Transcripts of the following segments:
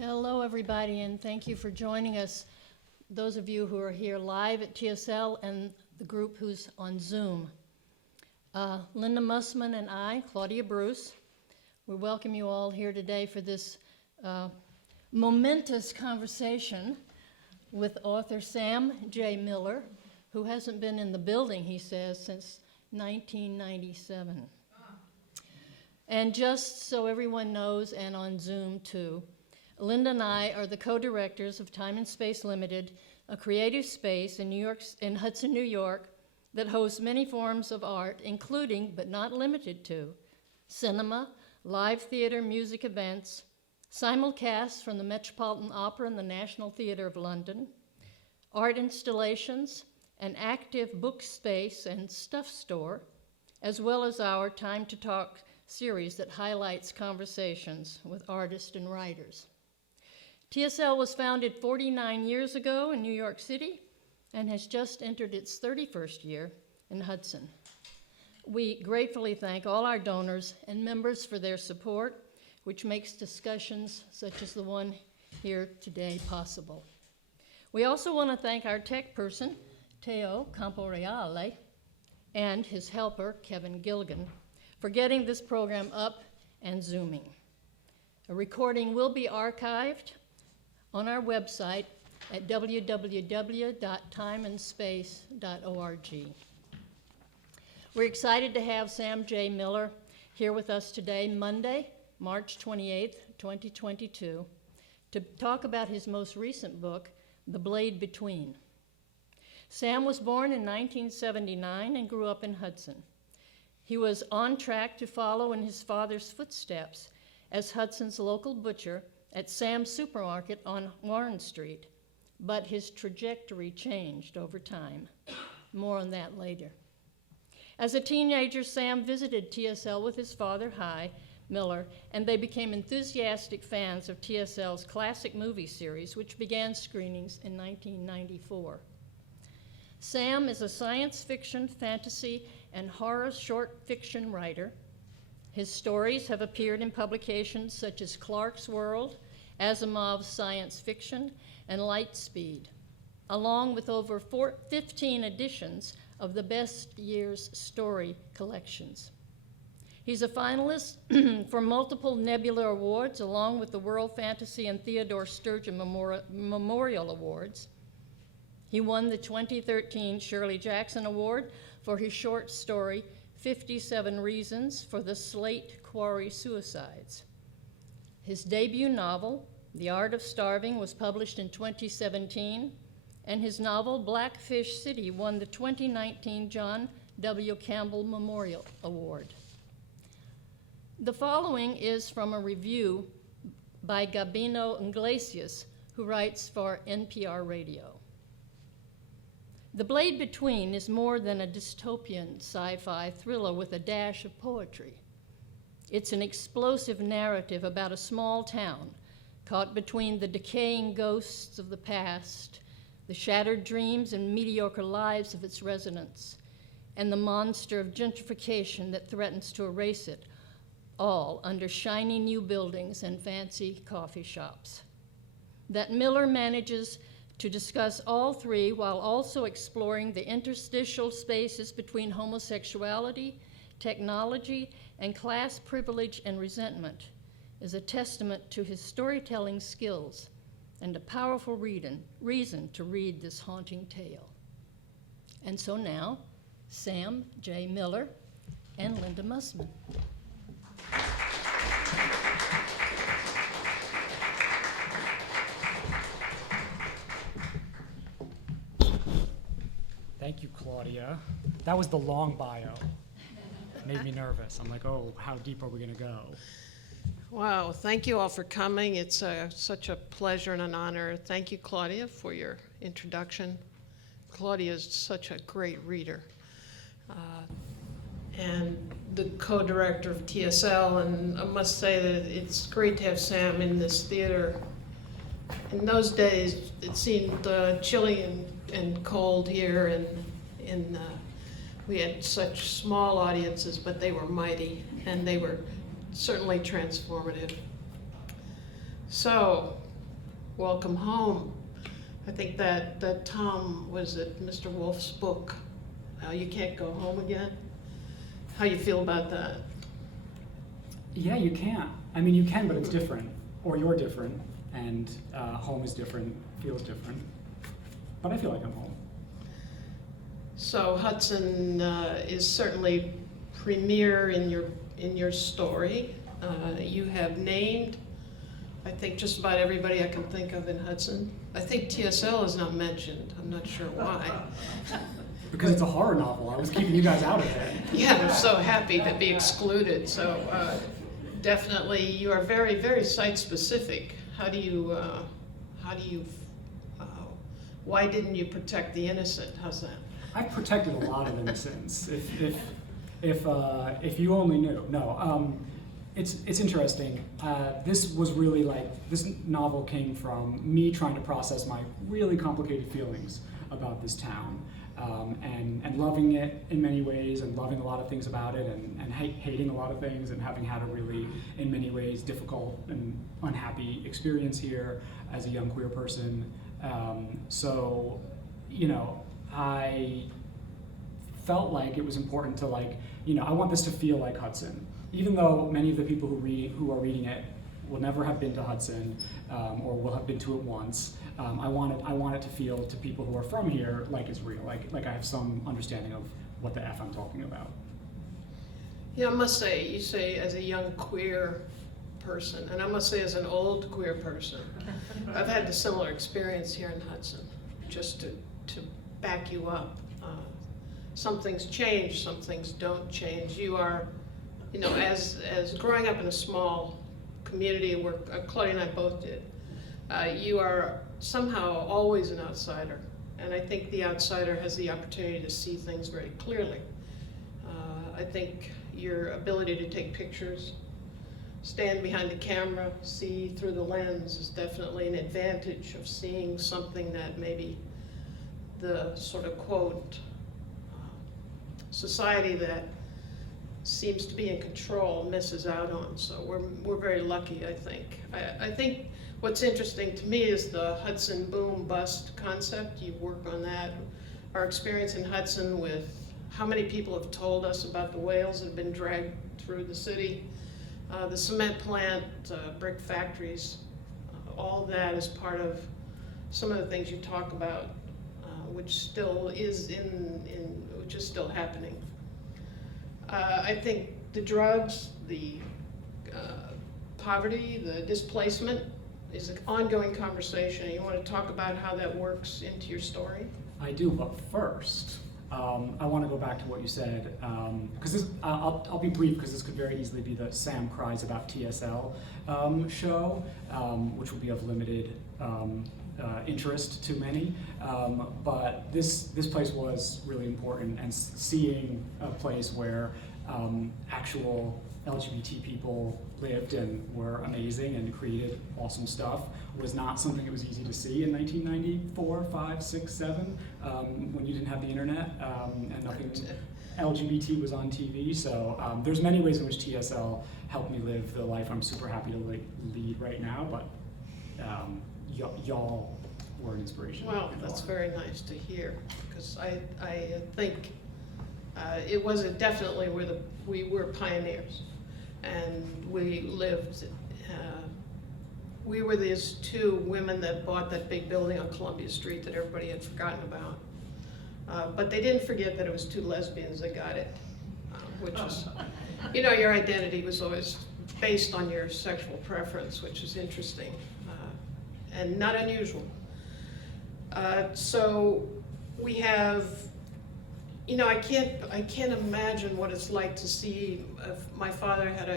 Hello, everybody, and thank you for joining us, those of you who are here live at TSL and the group who's on Zoom. Linda Mussman and I, Claudia Bruce, we welcome you all here today for this momentous conversation with author Sam J. Miller, who hasn't been in the building, he says, since 1997. And just so everyone knows, and on Zoom too, Linda and I are the co-directors of Time and Space Limited, a creative space in Hudson, New York, that hosts many forms of art, including, but not limited to, cinema, live theater, music events, simulcasts from the Metropolitan Opera and the National Theatre of London, art installations, an active book space and stuff store, as well as our Time to Talk series that highlights conversations with artists and writers. TSL was founded 49 years ago in New York City and has just entered its 31st year in Hudson. We gratefully thank all our donors and members for their support, which makes discussions such as the one here today possible. We also want to thank our tech person, Teo Camporeale, and his helper, Kevin Gilgan, for getting this program up and zooming. A recording will be archived on our website at www.timeandspace.org. We're excited to have Sam J. Miller here with us today, Monday, March 28th, 2022, to talk about his most recent book, The Blade Between. Sam was born in 1979 and grew up in Hudson. He was on track to follow in his father's footsteps as Hudson's local butcher at Sam's Supermarket on Warren Street, but his trajectory changed over time. More on that later. As a teenager, Sam visited TSL with his father, Hi Miller, and they became enthusiastic fans of TSL's classic movie series, which began screenings in 1994. Sam is a science fiction, fantasy, and horror short fiction writer. His stories have appeared in publications such as Clark's World, Asimov's Science Fiction, and Lightspeed, along with over 15 editions of the Best Years Story collections. He's a finalist for multiple Nebula Awards, along with the World Fantasy and Theodore Sturgeon Memorial Awards. He won the 2013 Shirley Jackson Award for his short story, 57 Reasons for the Slate Quarry Suicides. His debut novel, The Art of Starving, was published in 2017, and his novel, Blackfish City, won the 2019 John W. Campbell Memorial Award. The following is from a review by Gabino Iglesias, who writes for NPR Radio. The Blade Between is more than a dystopian sci-fi thriller with a dash of poetry. It's an explosive narrative about a small town caught between the decaying ghosts of the past, the shattered dreams and mediocre lives of its residents, and the monster of gentrification that threatens to erase it all under shiny new buildings and fancy coffee shops. That Miller manages to discuss all three while also exploring the interstitial spaces between homosexuality, technology, and class privilege and resentment is a testament to his storytelling skills and a powerful reason to read this haunting tale. And so now, Sam J. Miller and Linda Mussman. Thank you, Claudia. That was the long bio. It made me nervous. I'm like, oh, how deep are we going to go? Wow, thank you all for coming. It's such a pleasure and an honor. Thank you, Claudia, for your introduction. Claudia is such a great reader. And the co-director of TSL, and I must say that it's great to have Sam in this theater. In those days, it seemed chilly and cold here, and we had such small audiences, but they were mighty, and they were certainly transformative. So, welcome home. I think that Tom, was it Mr. Wolf's book, You Can't Go Home Again? How you feel about that? Yeah, you can't. I mean, you can, but it's different, or you're different, and home is different, feels different. But I feel like I'm home. So Hudson is certainly premier in your story. You have named, I think, just about everybody I can think of in Hudson. I think TSL is not mentioned. I'm not sure why. Because it's a horror novel. I was keeping you guys out of it. Yeah, I'm so happy to be excluded. So definitely, you are very, very site-specific. Why didn't you protect the innocent? How's that? I've protected a lot of innocence. If you only knew. No, it's interesting. This was really this novel came from me trying to process my really complicated feelings about this town, and loving it in many ways, and loving a lot of things about it, and hating a lot of things, and having had a really, in many ways, difficult and unhappy experience here as a young queer person. So, I felt like it was important to I want this to feel like Hudson. Even though many of the people who are reading it will never have been to Hudson, or will have been to it once, I want it to feel to people who are from here like it's real, like I have some understanding of what the F I'm talking about. Yeah, I must say, you say as a young queer person, and I must say as an old queer person, I've had a similar experience here in Hudson, just to back you up. Some things change, some things don't change. You are, as growing up in a small community where Claudia and I both did, you are somehow always an outsider. And I think the outsider has the opportunity to see things very clearly. I think your ability to take pictures, stand behind the camera, see through the lens is definitely an advantage of seeing something that maybe the sort of quote, society that seems to be in control misses out on. So we're very lucky, I think. I think what's interesting to me is the Hudson boom bust concept. You work on that. Our experience in Hudson with how many people have told us about the whales that have been dragged through the city, the cement plant, brick factories, all that is part of some of the things you talk about, which still is which is still happening. I think the drugs, the poverty, the displacement is an ongoing conversation. You want to talk about how that works into your story? I do, but first, I want to go back to what you said, because I'll be brief, because this could very easily be the Sam Cries About TSL show, which will be of limited interest to many, but this place was really important, and seeing a place where actual LGBT people lived and were amazing and created awesome stuff was not something that was easy to see in 1994, 5, 6, 7, when you didn't have the internet, and nothing LGBT was on TV. So there's many ways in which TSL helped me live the life I'm super happy to lead right now, but y'all were an inspiration. Well, that's very nice to hear, because I think it was definitely we were pioneers, and we lived. We were these two women that bought that big building on Columbia Street that everybody had forgotten about, but they didn't forget that it was two lesbians that got it, which is, your identity was always based on your sexual preference, which is interesting and not unusual. So we have, I can't imagine what it's like to see. My father had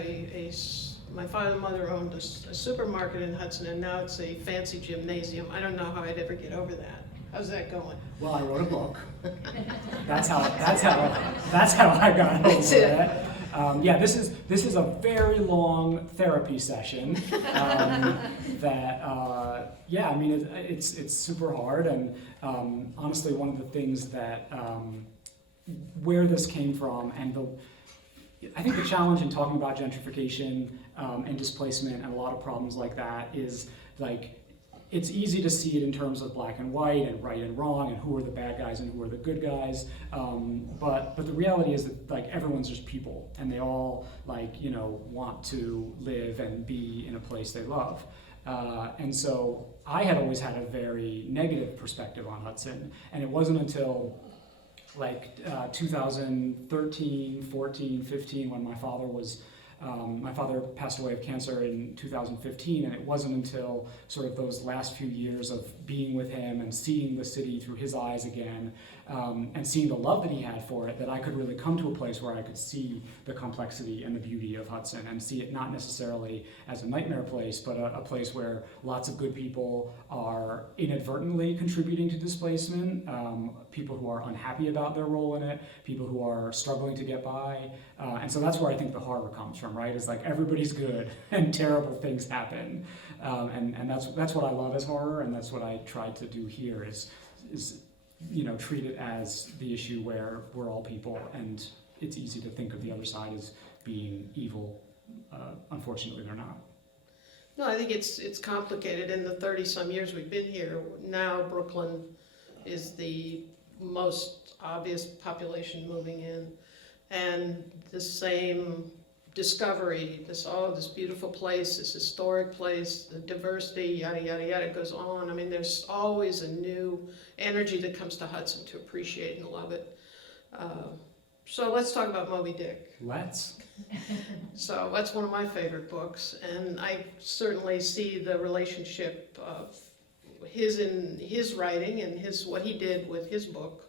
my father and mother owned a supermarket in Hudson, and now it's a fancy gymnasium. I don't know how I'd ever get over that. How's that going? Well, I wrote a book. That's how I got over it. Yeah, this is a very long therapy session. Yeah, I mean it's super hard, and honestly, one of the things that where this came from, and I think the challenge in talking about gentrification and displacement and a lot of problems like that is it's easy to see it in terms of black and white and right and wrong and who are the bad guys and who are the good guys. But the reality is that like everyone's just people, and they all want to live and be in a place they love. And so I had always had a very negative perspective on Hudson, and it wasn't until 2013, 14, 15 when my father passed away of cancer in 2015, and it wasn't until sort of those last few years of being with him and seeing the city through his eyes again, and seeing the love that he had for it, that I could really come to a place where I could see the complexity and the beauty of Hudson and see it not necessarily as a nightmare place, but a place where lots of good people are inadvertently contributing to displacement, people who are unhappy about their role in it, people who are struggling to get by. And so that's where I think the horror comes from, right? It's like everybody's good and terrible things happen. And that's what I love as horror, and that's what I tried to do here is treat it as the issue where we're all people, and it's easy to think of the other side as being evil. Unfortunately, they're not. No, I think it's complicated. In the 30-some years we've been here, now Brooklyn is the most obvious population moving in, and the same discovery, this beautiful place, this historic place, the diversity, yada, yada, yada, goes on. I mean, there's always a new energy that comes to Hudson to appreciate and love it. So let's talk about Moby Dick. Let's. So that's one of my favorite books, and I certainly see the relationship of his writing and what he did with his book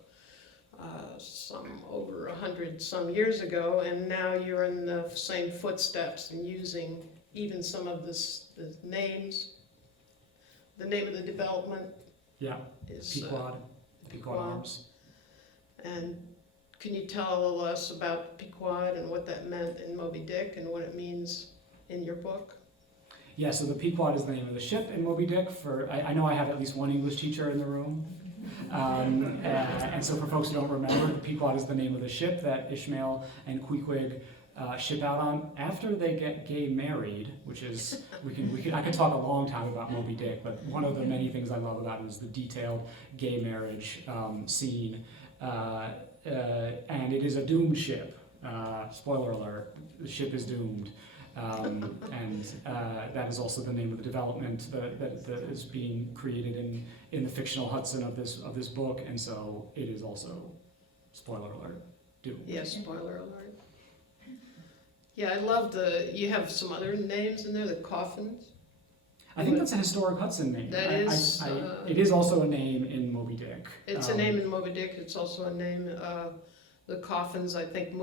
some over 100 some years ago, and now you're in the same footsteps and using even some of the names. The name of the development is Pequod Arms. And can you tell us about Pequod and what that meant in Moby Dick and what it means in your book? Yeah, so the Pequod is the name of the ship in Moby Dick. I know I have at least one English teacher in the room. And so for folks who don't remember, the Pequod is the name of the ship that Ishmael and Queequeg ship out on after they get gay married, which is, I could talk a long time about Moby Dick, but one of the many things I love about it is the detailed gay marriage scene. And it is a doomed ship. Spoiler alert, the ship is doomed. And that is also the name of the development that is being created in the fictional Hudson of this book, and so it is also, spoiler alert, doomed. Yes, spoiler alert. Yeah, I love you have some other names in there, the coffins. I think that's a historic Hudson name. That is. It is also a name in Moby Dick. It's a name in Moby Dick. It's also a name. The coffins, I think,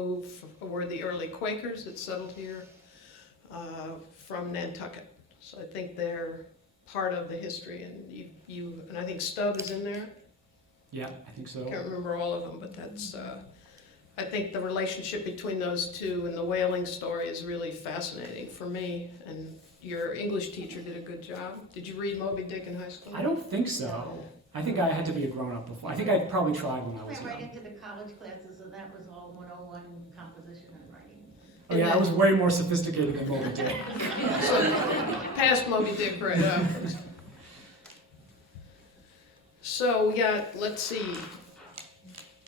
were the early Quakers that settled here from Nantucket. So I think they're part of the history, and and I think Stubb is in there. Yeah, I think so. I can't remember all of them, but that's. I think the relationship between those two and the whaling story is really fascinating for me, and your English teacher did a good job. Did you read Moby Dick in high school? I don't think so. I think I had to be a grown-up before. I think I probably tried when I was I went young. right into the college classes, and that was all 101 composition and writing. Oh yeah, I was way more sophisticated than Moby Dick. So, past Moby Dick right up. So, yeah, let's see.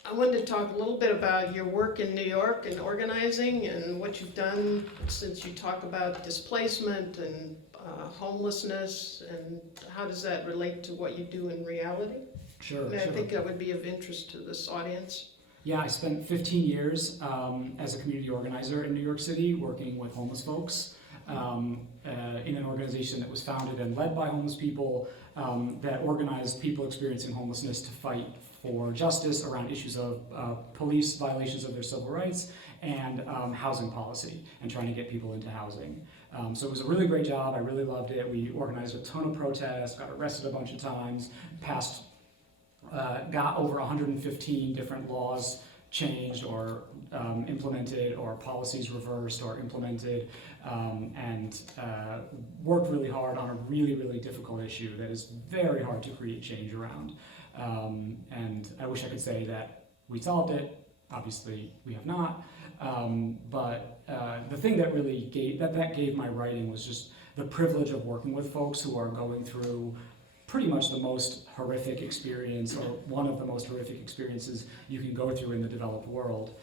I wanted to talk a little bit about your work in New York and organizing and what you've done since you talk about displacement and homelessness, and how does that relate to what you do in reality? Sure, I think that would be of interest to this audience. Yeah, I spent 15 years as a community organizer in New York City, working with homeless folks in an organization that was founded and led by homeless people that organized people experiencing homelessness to fight for justice around issues of police violations of their civil rights and housing policy and trying to get people into housing. So it was a really great job. I really loved it. We organized a ton of protests, got arrested a bunch of times, got over 115 different laws changed or implemented, or policies reversed or implemented, and worked really hard on a really, really difficult issue that is very hard to create change around. And I wish I could say that we solved it. Obviously, we have not. But the thing that really gave my writing was just the privilege of working with folks who are going through pretty much the most horrific experience, or one of the most horrific experiences you can go through in the developed world.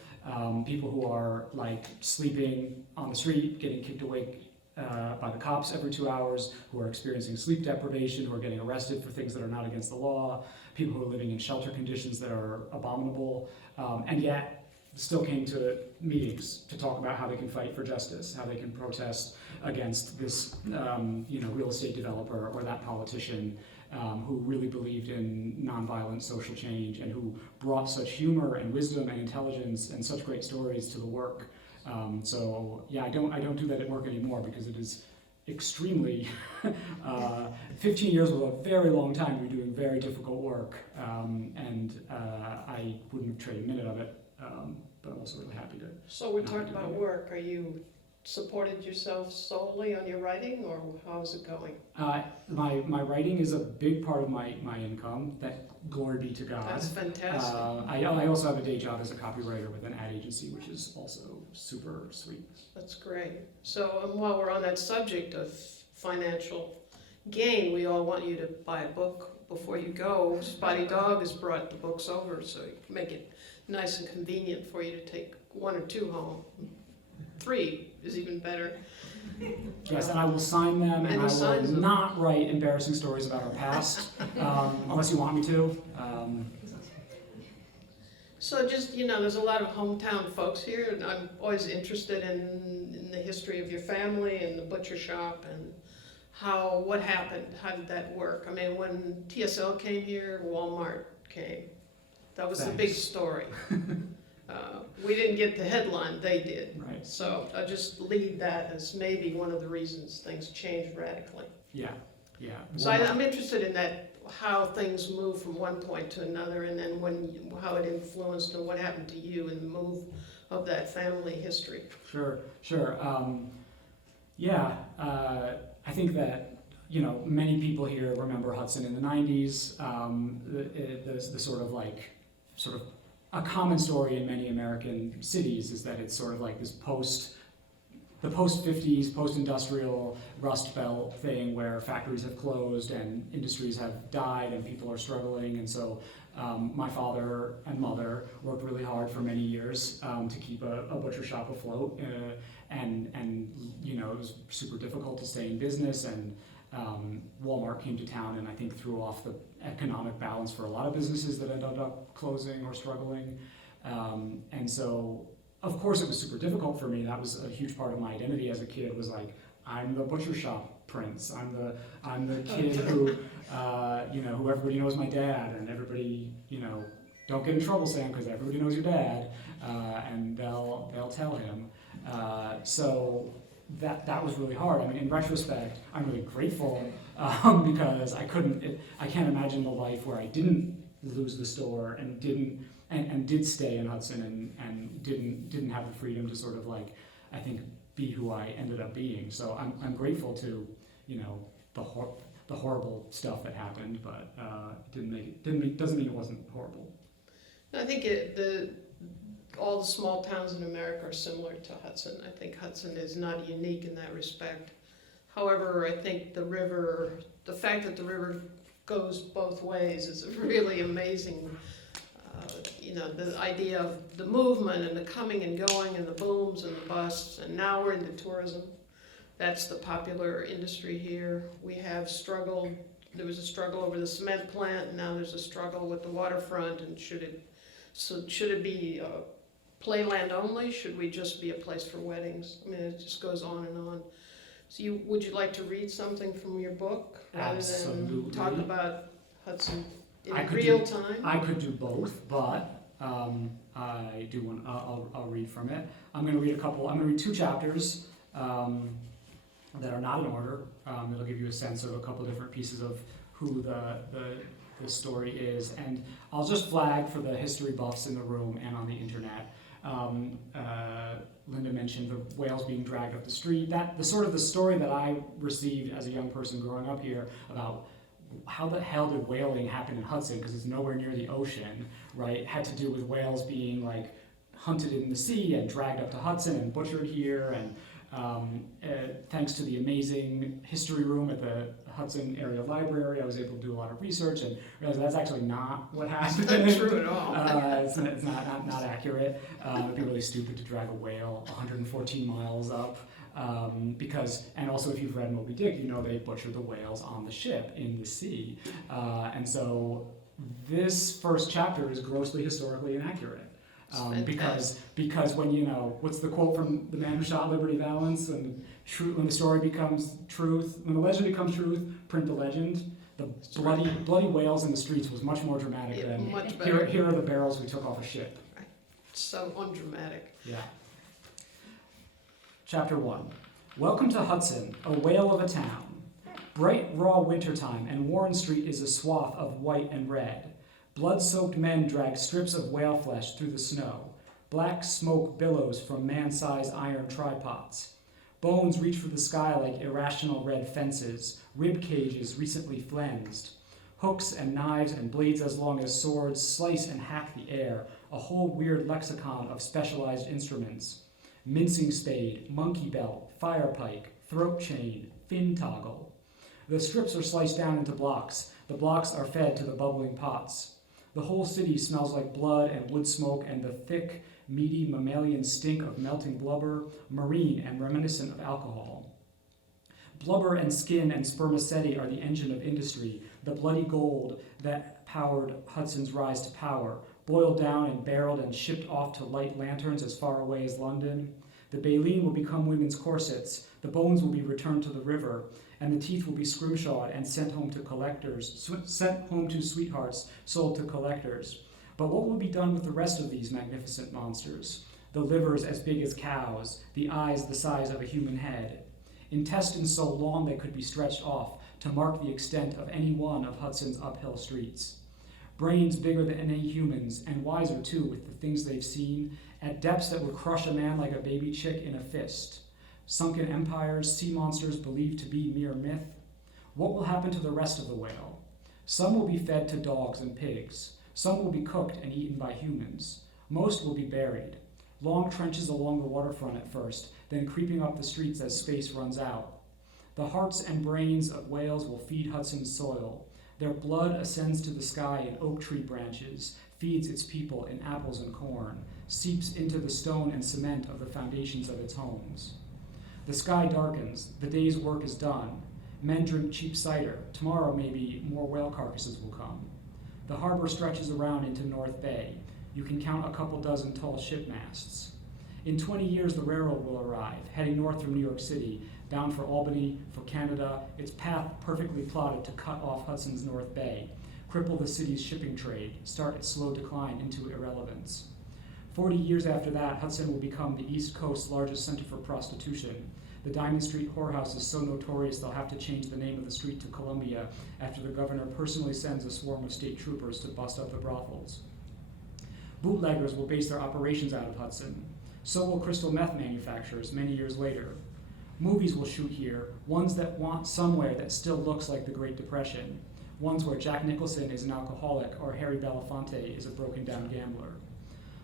People who are like sleeping on the street, getting kicked awake by the cops every 2 hours, who are experiencing sleep deprivation, who are getting arrested for things that are not against the law, people who are living in shelter conditions that are abominable, and yet still came to meetings to talk about how they can fight for justice, how they can protest against this real estate developer or that politician who really believed in nonviolent social change and who brought such humor and wisdom and intelligence and such great stories to the work. So yeah, I don't do that at work anymore because it is extremely 15 years was a very long time to be doing very difficult work, and I wouldn't trade a minute of it. But I'm also really happy to. So we're talking about work. Are you supported yourself solely on your writing, or how's it going? My writing is a big part of my income. That glory be to God. That's fantastic. I also have a day job as a copywriter with an ad agency, which is also super sweet. That's great. So while we're on that subject of financial gain, we all want you to buy a book before you go. Spotty Dog has brought the books over, so you can make it nice and convenient for you to take 1 or 2 home. 3 is even better. Yes, and I will sign them, and I will them. not write embarrassing stories about our past, unless you want me to. So just, there's a lot of hometown folks here, and I'm always interested in the history of your family and the butcher shop and what happened, how did that work? I mean, when TSL came here, Walmart came. That was the big story. We didn't get the headline, they did. Right. So I'll just leave that as maybe one of the reasons things changed radically. Yeah. So I'm interested in that, how things move from one point to another, and then how it influenced and what happened to you in the move of that family history. Sure. I think that many people here remember Hudson in the 90s. The sort of a common story in many American cities is that it's sort of like this the post-50s, post-industrial Rust Belt thing where factories have closed and industries have died and people are struggling. And so my father and mother worked really hard for many years to keep a butcher shop afloat. And it was super difficult to stay in business, and Walmart came to town and I think threw off the economic balance for a lot of businesses that ended up closing or struggling. And so, of course, it was super difficult for me. That was a huge part of my identity as a kid, was like, I'm the butcher shop prince. I'm the kid who, who everybody knows my dad, and everybody, don't get in trouble, Sam, because everybody knows your dad, and they'll tell him. So that was really hard. I mean, in retrospect, I'm really grateful because I can't imagine the life where I didn't lose the store and did stay in Hudson and didn't have the freedom to sort of I think be who I ended up being. So I'm grateful to the horrible stuff that happened, but doesn't mean it wasn't horrible. I think all the small towns in America are similar to Hudson. I think Hudson is not unique in that respect. However, I think the fact that the river goes both ways is really amazing. The idea of the movement and the coming and going and the booms and the busts, and now we're into tourism. That's the popular industry here. We have struggled. There was a struggle over the cement plant, and now there's a struggle with the waterfront, and should it be playland only? Should we just be a place for weddings? I mean, it just goes on and on. So would you like to read something from your book rather Absolutely. than talk about Hudson in I could real do- time? I could do both, but I do want. I'll read from it. I'm going to read 2 chapters that are not in order. It'll give you a sense of a couple different pieces of who the story is, and I'll just flag for the history buffs in the room and on the internet. Linda mentioned the whales being dragged up the street. The story that I received as a young person growing up here about how the hell did whaling happen in Hudson, because it's nowhere near the ocean, right? Had to do with whales being hunted in the sea and dragged up to Hudson and butchered here, and Thanks to the amazing history room at the Hudson Area Library, I was able to do a lot of research and realized that's actually not what happened. It's not true at all. It's not accurate. It'd be really stupid to drag a whale 114 miles up. And also if you've read Moby Dick, you know they butcher the whales on the ship in the sea. And so this first chapter is grossly historically inaccurate. Because when what's the quote from The Man Who Shot Liberty Valance? When the story becomes truth, when the legend becomes truth, print the legend. The bloody whales in the streets was much more dramatic than much better. Here are the barrels we took off a ship. Right. So undramatic. Yeah. Chapter 1. Welcome to Hudson, a whale of a town. Bright, raw wintertime, and Warren Street is a swath of white and red. Blood-soaked men drag strips of whale flesh through the snow. Black smoke billows from man-sized iron tripods. Bones reach for the sky like irrational red fences, rib cages recently flensed. Hooks and knives and blades as long as swords slice and hack the air, a whole weird lexicon of specialized instruments. Mincing spade, monkey belt, fire pike, throat chain, fin toggle. The strips are sliced down into blocks. The blocks are fed to the bubbling pots. The whole city smells like blood and wood smoke and the thick, meaty mammalian stink of melting blubber, marine and reminiscent of alcohol. Blubber and skin and spermaceti are the engine of industry, the bloody gold that powered Hudson's rise to power, boiled down and barreled and shipped off to light lanterns as far away as London. The baleen will become women's corsets, the bones will be returned to the river, and the teeth will be scrimshawed and sent home to sweethearts, sold to collectors. But what will be done with the rest of these magnificent monsters? The livers as big as cows, the eyes the size of a human head. Intestines so long they could be stretched off to mark the extent of any one of Hudson's uphill streets. Brains bigger than any humans, and wiser too with the things they've seen, at depths that would crush a man like a baby chick in a fist. Sunken empires, sea monsters believed to be mere myth. What will happen to the rest of the whale? Some will be fed to dogs and pigs. Some will be cooked and eaten by humans. Most will be buried. Long trenches along the waterfront at first, then creeping up the streets as space runs out. The hearts and brains of whales will feed Hudson's soil. Their blood ascends to the sky in oak tree branches, feeds its people in apples and corn, seeps into the stone and cement of the foundations of its homes. The sky darkens, the day's work is done. Men drink cheap cider. Tomorrow, maybe, more whale carcasses will come. The harbor stretches around into North Bay. You can count a couple dozen tall ship masts. In 20 years, the railroad will arrive, heading north from New York City, bound for Albany, for Canada, its path perfectly plotted to cut off Hudson's North Bay, cripple the city's shipping trade, start its slow decline into irrelevance. 40 years after that, Hudson will become the East Coast's largest center for prostitution. The Diamond Street whorehouse is so notorious they'll have to change the name of the street to Columbia after the governor personally sends a swarm of state troopers to bust up the brothels. Bootleggers will base their operations out of Hudson. So will crystal meth manufacturers many years later. Movies will shoot here, ones that want somewhere that still looks like the Great Depression, ones where Jack Nicholson is an alcoholic or Harry Belafonte is a broken-down gambler.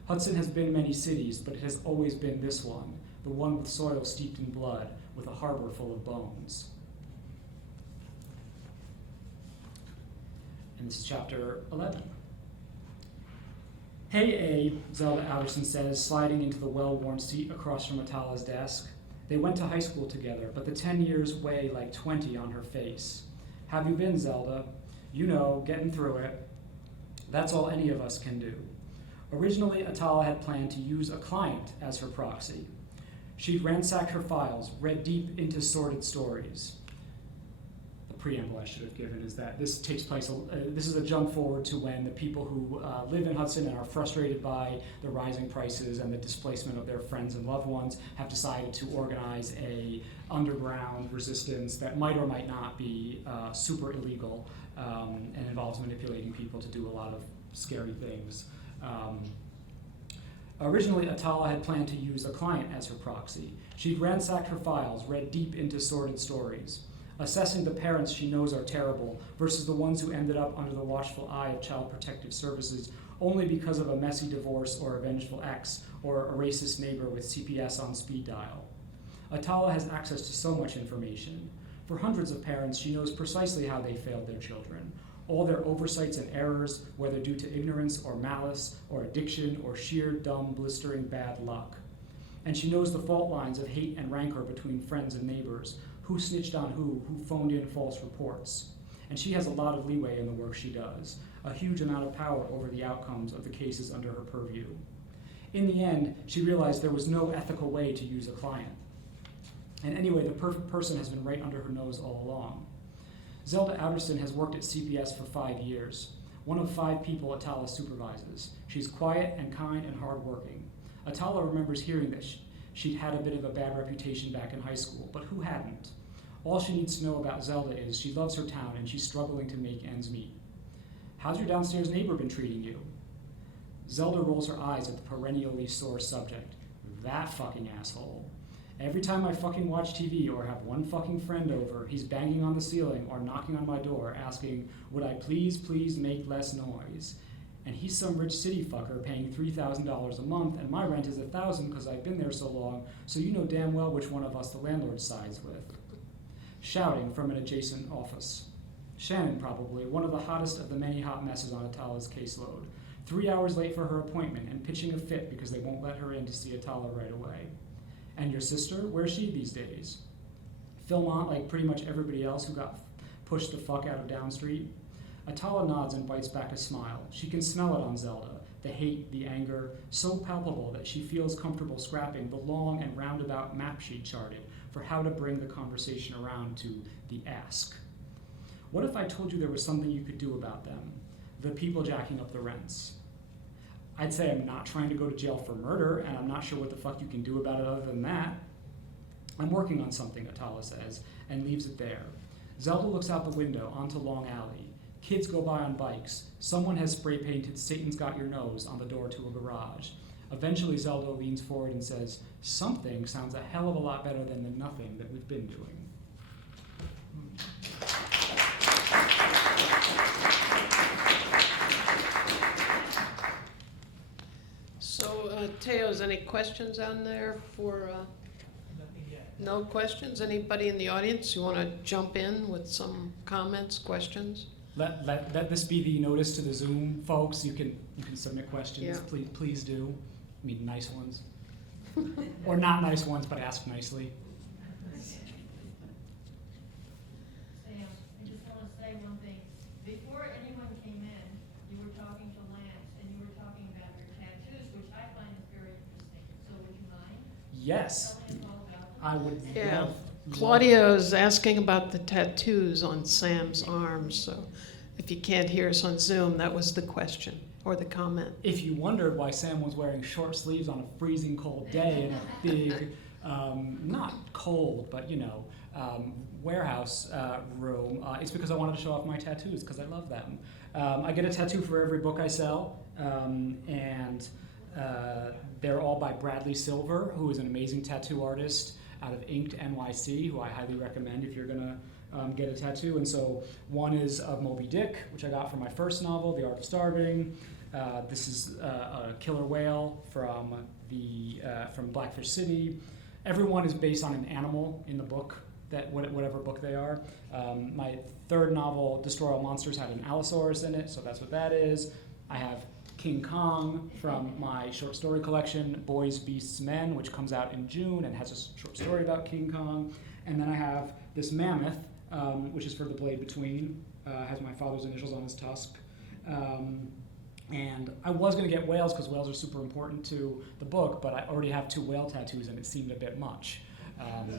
Hudson has been many cities, but it has always been this one, the one with soil steeped in blood, with a harbor full of bones. And this is chapter 11. Hey, Abe, Zelda Alderson says, sliding into the well-worn seat across from Atala's desk. They went to high school together, but the 10 years weigh like 20 on her face. Have you been, Zelda? You know, getting through it. That's all any of us can do. Originally, Atala had planned to use a client as her proxy. She'd ransacked her files, read deep into sordid stories. The preamble I should have given is that this takes place, this is a jump forward to when the people who live in Hudson and are frustrated by the rising prices and the displacement of their friends and loved ones have decided to organize a underground resistance that might or might not be super illegal and involves manipulating people to do a lot of scary things. Originally, Atala had planned to use a client as her proxy. She'd ransacked her files, read deep into sordid stories, assessing the parents she knows are terrible versus the ones who ended up under the watchful eye of Child Protective Services only because of a messy divorce or a vengeful ex or a racist neighbor with CPS on speed dial. Atala has access to so much information. For hundreds of parents, she knows precisely how they failed their children. All their oversights and errors, whether due to ignorance or malice or addiction or sheer dumb, blistering bad luck. And she knows the fault lines of hate and rancor between friends and neighbors, who snitched on who phoned in false reports. And she has a lot of leeway in the work she does, a huge amount of power over the outcomes of the cases under her purview. In the end, she realized there was no ethical way to use a client. And anyway, the perfect person has been right under her nose all along. Zelda Alderson has worked at CPS for 5 years, one of 5 people Atala supervises. She's quiet and kind and hardworking. Atala remembers hearing that she'd had a bit of a bad reputation back in high school, but who hadn't? All she needs to know about Zelda is she loves her town and she's struggling to make ends meet. How's your downstairs neighbor been treating you? Zelda rolls her eyes at the perennially sore subject. That fucking asshole. Every time I fucking watch TV or have one fucking friend over, he's banging on the ceiling or knocking on my door asking, would I please make less noise? And he's some rich city fucker paying $3,000 a month, and my rent is $1,000 because I've been there so long, so you know damn well which one of us the landlord sides with. Shouting from an adjacent office. Shannon, probably, one of the hottest of the many hot messes on Atala's caseload. 3 hours late for her appointment and pitching a fit because they won't let her in to see Atala right away. And your sister, where's she these days? Philmont, like pretty much everybody else who got pushed the fuck out of Down Street. Atala nods and bites back a smile. She can smell it on Zelda, the hate, the anger, so palpable that she feels comfortable scrapping the long and roundabout map she'd charted for how to bring the conversation around to the ask. What if I told you there was something you could do about them? The people jacking up the rents. I'd say I'm not trying to go to jail for murder, and I'm not sure what the fuck you can do about it other than that. I'm working on something, Atala says, and leaves it there. Zelda looks out the window onto Long Alley. Kids go by on bikes. Someone has spray painted "Satan's Got Your Nose" on the door to a garage. Eventually, Zelda leans forward and says, something sounds a hell of a lot better than the nothing that we've been doing. So, Teos, any questions on there for, no questions? Anybody in the audience you want to jump in with some comments, questions? Let this be the notice to the Zoom folks. You can submit questions. Yeah. Please do. I mean, nice ones. Or not nice ones, but ask nicely. Sam, I just want to say one thing. Before anyone came in, you were talking to Lance, and you were talking about your tattoos, which I find is very interesting. So would you mind Yes, telling us all about them? I would Yeah. love. Claudio's asking about the tattoos on Sam's arms, so if you can't hear us on Zoom, that was the question or the comment. If you wondered why Sam was wearing short sleeves on a freezing cold day in a big, not cold, but warehouse room, it's because I wanted to show off my tattoos because I love them. I get a tattoo for every book I sell, and they're all by Bradley Silver, who is an amazing tattoo artist out of Inked NYC, who I highly recommend if you're gonna get a tattoo. And so one is of Moby Dick, which I got for my first novel, The Art of Starving. This is a killer whale from Blackfish City. Everyone is based on an animal in the book, that whatever book they are. My third novel, Destroy All Monsters, had an Allosaurus in it, so that's what that is. I have King Kong from my short story collection, Boys, Beasts, Men, which comes out in June and has a short story about King Kong. And then I have this mammoth, which is for The Blade Between, has my father's initials on his tusk. And I was going to get whales because whales are super important to the book, but I already have 2 whale tattoos and it seemed a bit much.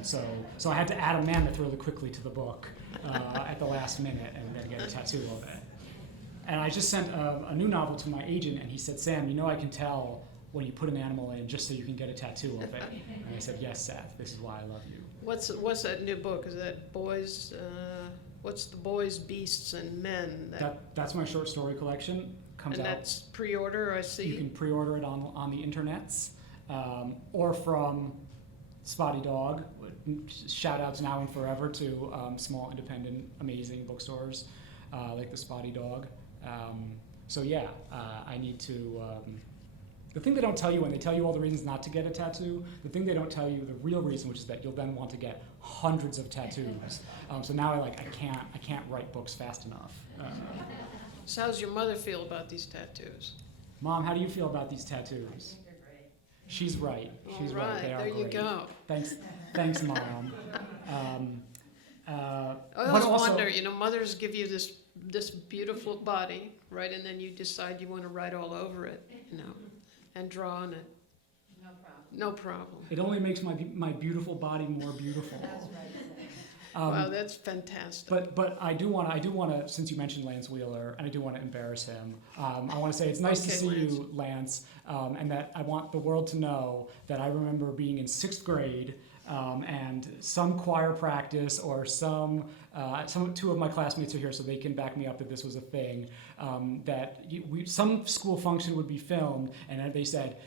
So I had to add a mammoth really quickly to the book at the last minute and then get a tattoo of it. And I just sent a new novel to my agent, and he said, Sam, I can tell when you put an animal in just so you can get a tattoo of it. And I said, yes, Seth, this is why I love you. What's that new book? Is that Boys, what's the Boys, Beasts, and Men? That's my short story collection. Comes and out. That's pre-order, I see. You can pre-order it on the internets, or from Spotty Dog. Shout outs now and forever to small, independent, amazing bookstores like the Spotty Dog. I need to The thing they don't tell you when they tell you all the reasons not to get a tattoo, the thing they don't tell you, the real reason, which is that you'll then want to get hundreds of tattoos. So now I can't write books fast enough. So how's your mother feel about these tattoos? Mom, how do you feel about these tattoos? She's right. She's All right. They are there you great. go. Thanks, Mom. I but always also- wonder, mothers give you this beautiful body, right, and then you decide you want to write all over it, and draw on it. No problem. No problem. It only makes my beautiful body more beautiful. That's right. Wow, that's fantastic. But I do want to, since you mentioned Lance Wheeler, and I do want to embarrass him. I want to say it's nice to Okay, see Lance. you, Lance, and that I want the world to know that I remember being in 6th grade, and some choir practice or two of my classmates are here, so they can back me up that this was a thing. Some school function would be filmed, and they said,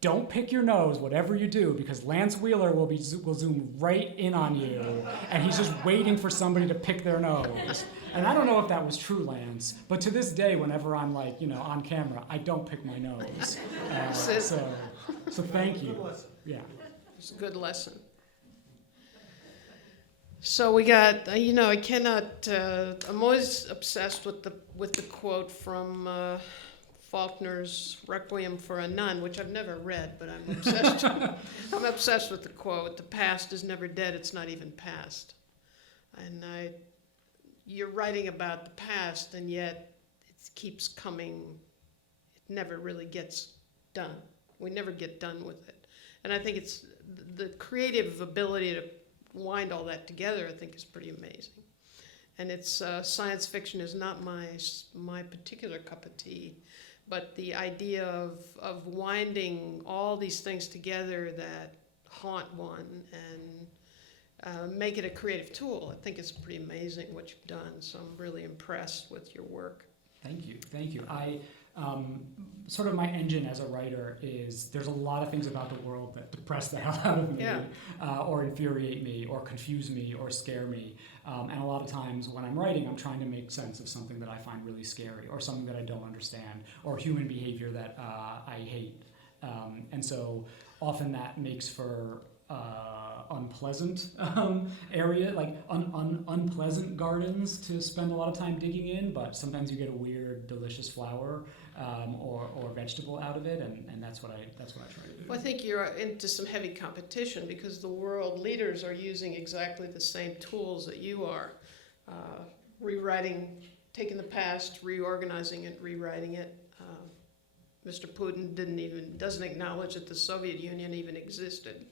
"Don't pick your nose, whatever you do, because Lance Wheeler will zoom right in on you, and he's just waiting for somebody to pick their nose." And I don't know if that was true, Lance, but to this day, whenever I'm on camera, I don't pick my nose. So thank you. Yeah. It's a good lesson. So we got, I cannot. I'm always obsessed with the quote from Faulkner's Requiem for a Nun, which I've never read, but I'm obsessed. I'm obsessed with the quote: "The past is never dead; it's not even past." And you're writing about the past, and yet it keeps coming. It never really gets done. We never get done with it. And I think it's the creative ability to wind all that together, I think, is pretty amazing. And it's science fiction is not my particular cup of tea, but the idea of winding all these things together that haunt one and make it a creative tool, I think it's pretty amazing what you've done. So I'm really impressed with your work. Thank you. I sort of my engine as a writer is there's a lot of things about the world that depress the hell out of me, Yeah. Or infuriate me, or confuse me, or scare me. And a lot of times when I'm writing, I'm trying to make sense of something that I find really scary, or something that I don't understand, or human behavior that I hate. And so often that makes for unpleasant area, like unpleasant gardens to spend a lot of time digging in, but sometimes you get a weird, delicious flower or vegetable out of it, and that's what I try to do. Well, I think you're into some heavy competition because the world leaders are using exactly the same tools that you are, rewriting, taking the past, reorganizing it, rewriting it. Mr. Putin doesn't acknowledge that the Soviet Union even existed.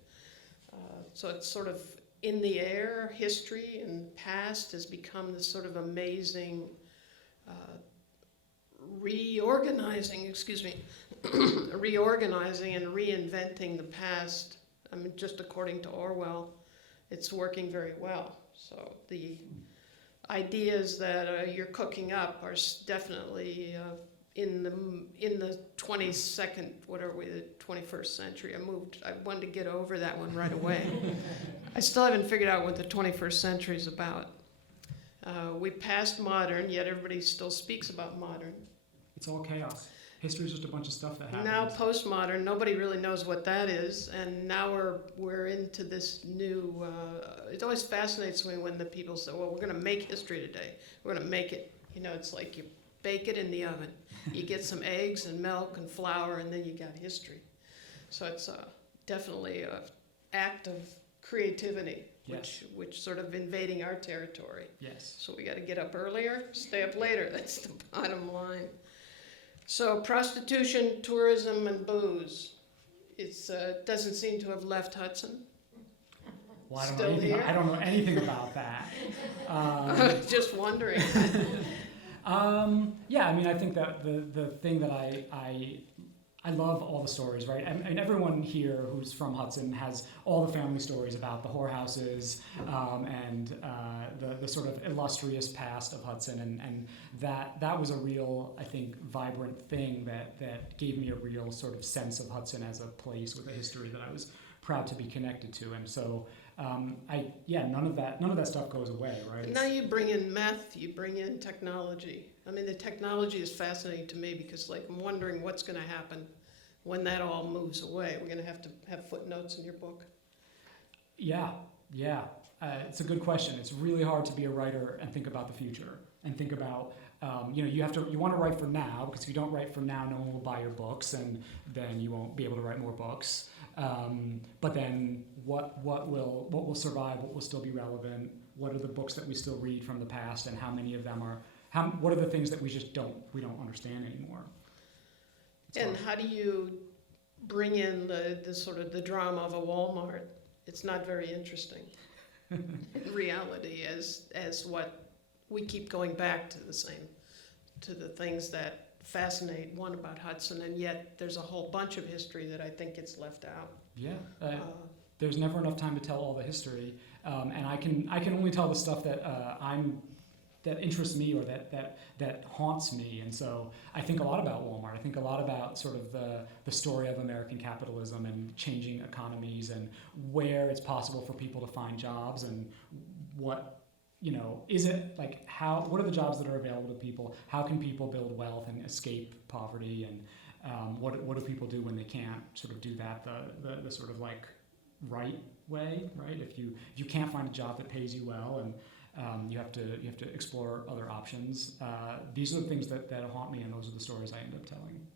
So it's sort of in the air. History and past has become this sort of amazing reorganizing and reinventing the past. I mean, just according to Orwell, it's working very well. So the ideas that you're cooking up are definitely in the 22nd, what are we, the 21st century. I wanted to get over that one right away. I still haven't figured out what the 21st century is about. We passed modern, yet everybody still speaks about modern. It's all chaos. History is just a bunch of stuff that happens. Now postmodern, nobody really knows what that is, and now we're into this new. It always fascinates me when the people say, "Well, we're going to make history today. We're going to make it." It's like you bake it in the oven. You get some eggs and milk and flour, and then you got history. So it's definitely an act of creativity, Yes. which sort of invading our territory. Yes. So we got to get up earlier, stay up later. That's the bottom line. So prostitution, tourism, and booze. It doesn't seem to have left Hudson. Well, I Still here? I don't know anything about that. Just wondering. Yeah, I mean, I think that the thing that I love all the stories, right? And everyone here who's from Hudson has all the family stories about the whorehouses and the sort of illustrious past of Hudson, and that was a real, I think, vibrant thing that gave me a real sort of sense of Hudson as a place with a history that I was proud to be connected to. And so none of that stuff goes away, right? Now you bring in meth, you bring in technology. I mean, the technology is fascinating to me because, like, I'm wondering what's going to happen when that all moves away. We're gonna have to have footnotes in your book. Yeah, yeah. It's a good question. It's really hard to be a writer and think about the future and think about, you want to write for now, because if you don't write for now, no one will buy your books, and then you won't be able to write more books. But then what will survive? What will still be relevant? What are the books that we still read from the past, and how many of them are? What are the things that we don't understand anymore? And how do you bring in the sort of the drama of a Walmart? It's not very interesting in reality, as what we keep going back to the things that fascinate one about Hudson, and yet there's a whole bunch of history that I think gets left out. Yeah, there's never enough time to tell all the history, and I can only tell the stuff that that interests me or that haunts me. And so I think a lot about Walmart. I think a lot about sort of the story of American capitalism and changing economies, and where it's possible for people to find jobs, and what, is it like, what are the jobs that are available to people? How can people build wealth and escape poverty? And what do people do when they can't sort of do that the sort of like right way, right? If you can't find a job that pays you well, and you have to explore other options. These are the things that haunt me, and those are the stories I end up telling.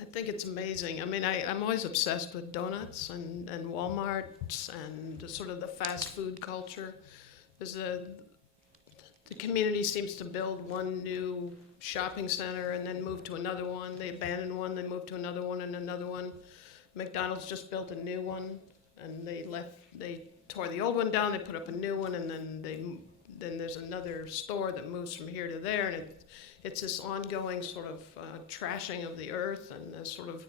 I think it's amazing. I mean, I'm always obsessed with donuts and Walmarts and sort of the fast food culture. The community seems to build one new shopping center and then move to another one. They abandon one, they move to another one and another one. McDonald's just built a new one, and they tore the old one down, they put up a new one, and then there's another store that moves from here to there, and it's this ongoing sort of trashing of the earth, and a sort of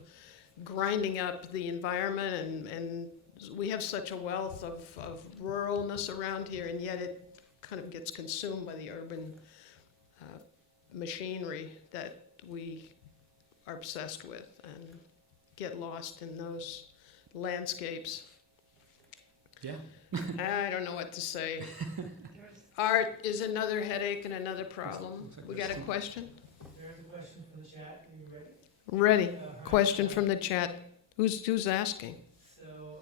grinding up the environment, and we have such a wealth of ruralness around here, and yet it kind of gets consumed by the urban machinery that we are obsessed with, and get lost in those landscapes. Yeah. I don't know what to say. Art is another headache and another problem. We got a question? There's a question from the chat. Are you ready? Ready. Question from the chat. Who's asking? So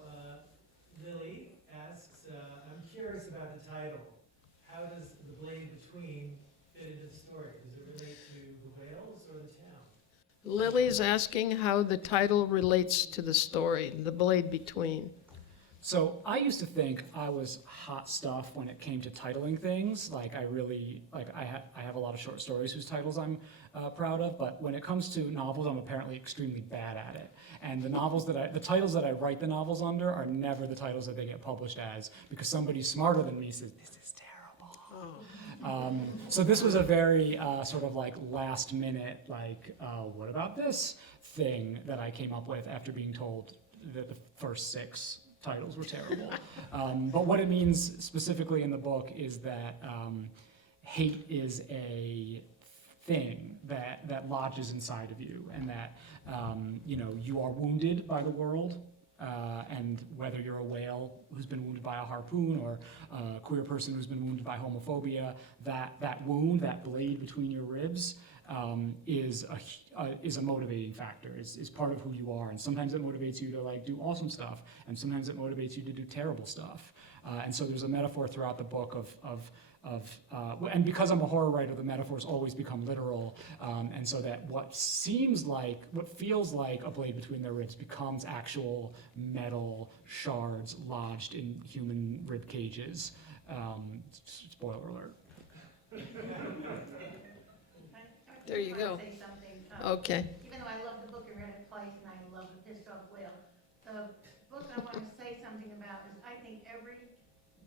Lily asks, I'm curious about the title. How does the blade between fit into the story? Does it relate to the whales or the town? Lily's asking how the title relates to the story, the blade between. So I used to think I was hot stuff when it came to titling things. Like I have a lot of short stories whose titles I'm proud of, but when it comes to novels, I'm apparently extremely bad at it. And the titles that I write the novels under are never the titles that they get published as, because somebody smarter than me says, this is terrible. Oh. So this was a very sort of like last minute, like, what about this thing that I came up with after being told that the first 6 titles were terrible. But what it means specifically in the book is that hate is a thing that lodges inside of you, and that you are wounded by the world, and whether you're a whale who's been wounded by a harpoon, or a queer person who's been wounded by homophobia, that wound, that blade between your ribs, is a motivating factor. Is part of who you are, and sometimes it motivates you to like do awesome stuff, and sometimes it motivates you to do terrible stuff. And so there's a metaphor throughout the book and because I'm a horror writer, the metaphors always become literal, and so that what feels like a blade between their ribs becomes actual metal shards lodged in human rib cages. Spoiler alert. There you go. I want to say something. Okay. Even though I love the book, I read it twice, and I love the Pissed Off Whale. The book I want to say something about is I think every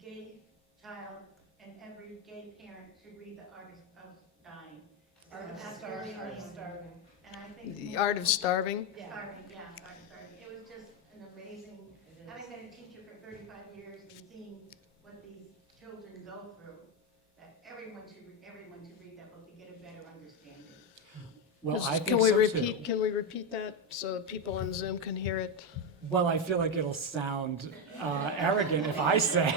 gay child and every gay parent should read The Art of Dying. Art of It's Starving. absolutely Art of amazing. Starving. And I think The Art of Starving. Yeah. Starving, yeah, Art of Starving. It was just an amazing, It is. having been a teacher for 35 years and seeing what these children go through, that everyone should read that book to get a better understanding. Well, I think Can we so repeat? too. Can we repeat that so people on Zoom can hear it? Well, I feel like it'll sound arrogant if I say.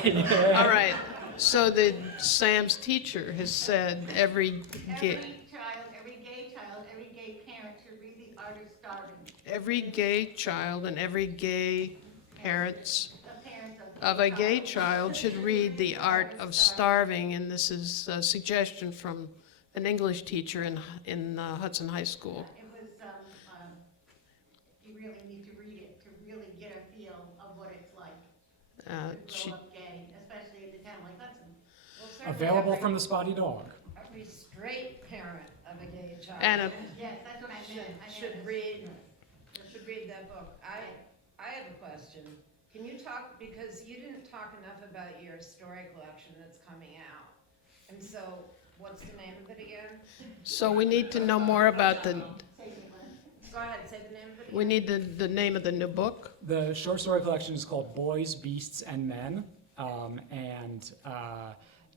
All right. So Sam's teacher has said every gay. Every gay child, every gay parent should read The Art of Starving. Every gay child and every gay parents The parents of a gay child should read The Art of Starving, and this is a suggestion from an English teacher in Hudson High School. It was, you really need to read it to really get a feel of what it's like to She, grow up gay, especially in a town like Hudson. Well, certainly Available every- from the Spotty Dog. Every straight parent of a gay child. and a, Yes, that's what I meant. I Should meant read, should read that book. I have a question. Can you talk, because you didn't talk enough about your story collection that's coming out. And so, what's the name of it again? so we need to know more about the, Go ahead, say the name of it again. we need the name of the new book. The short story collection is called Boys, Beasts, and Men, and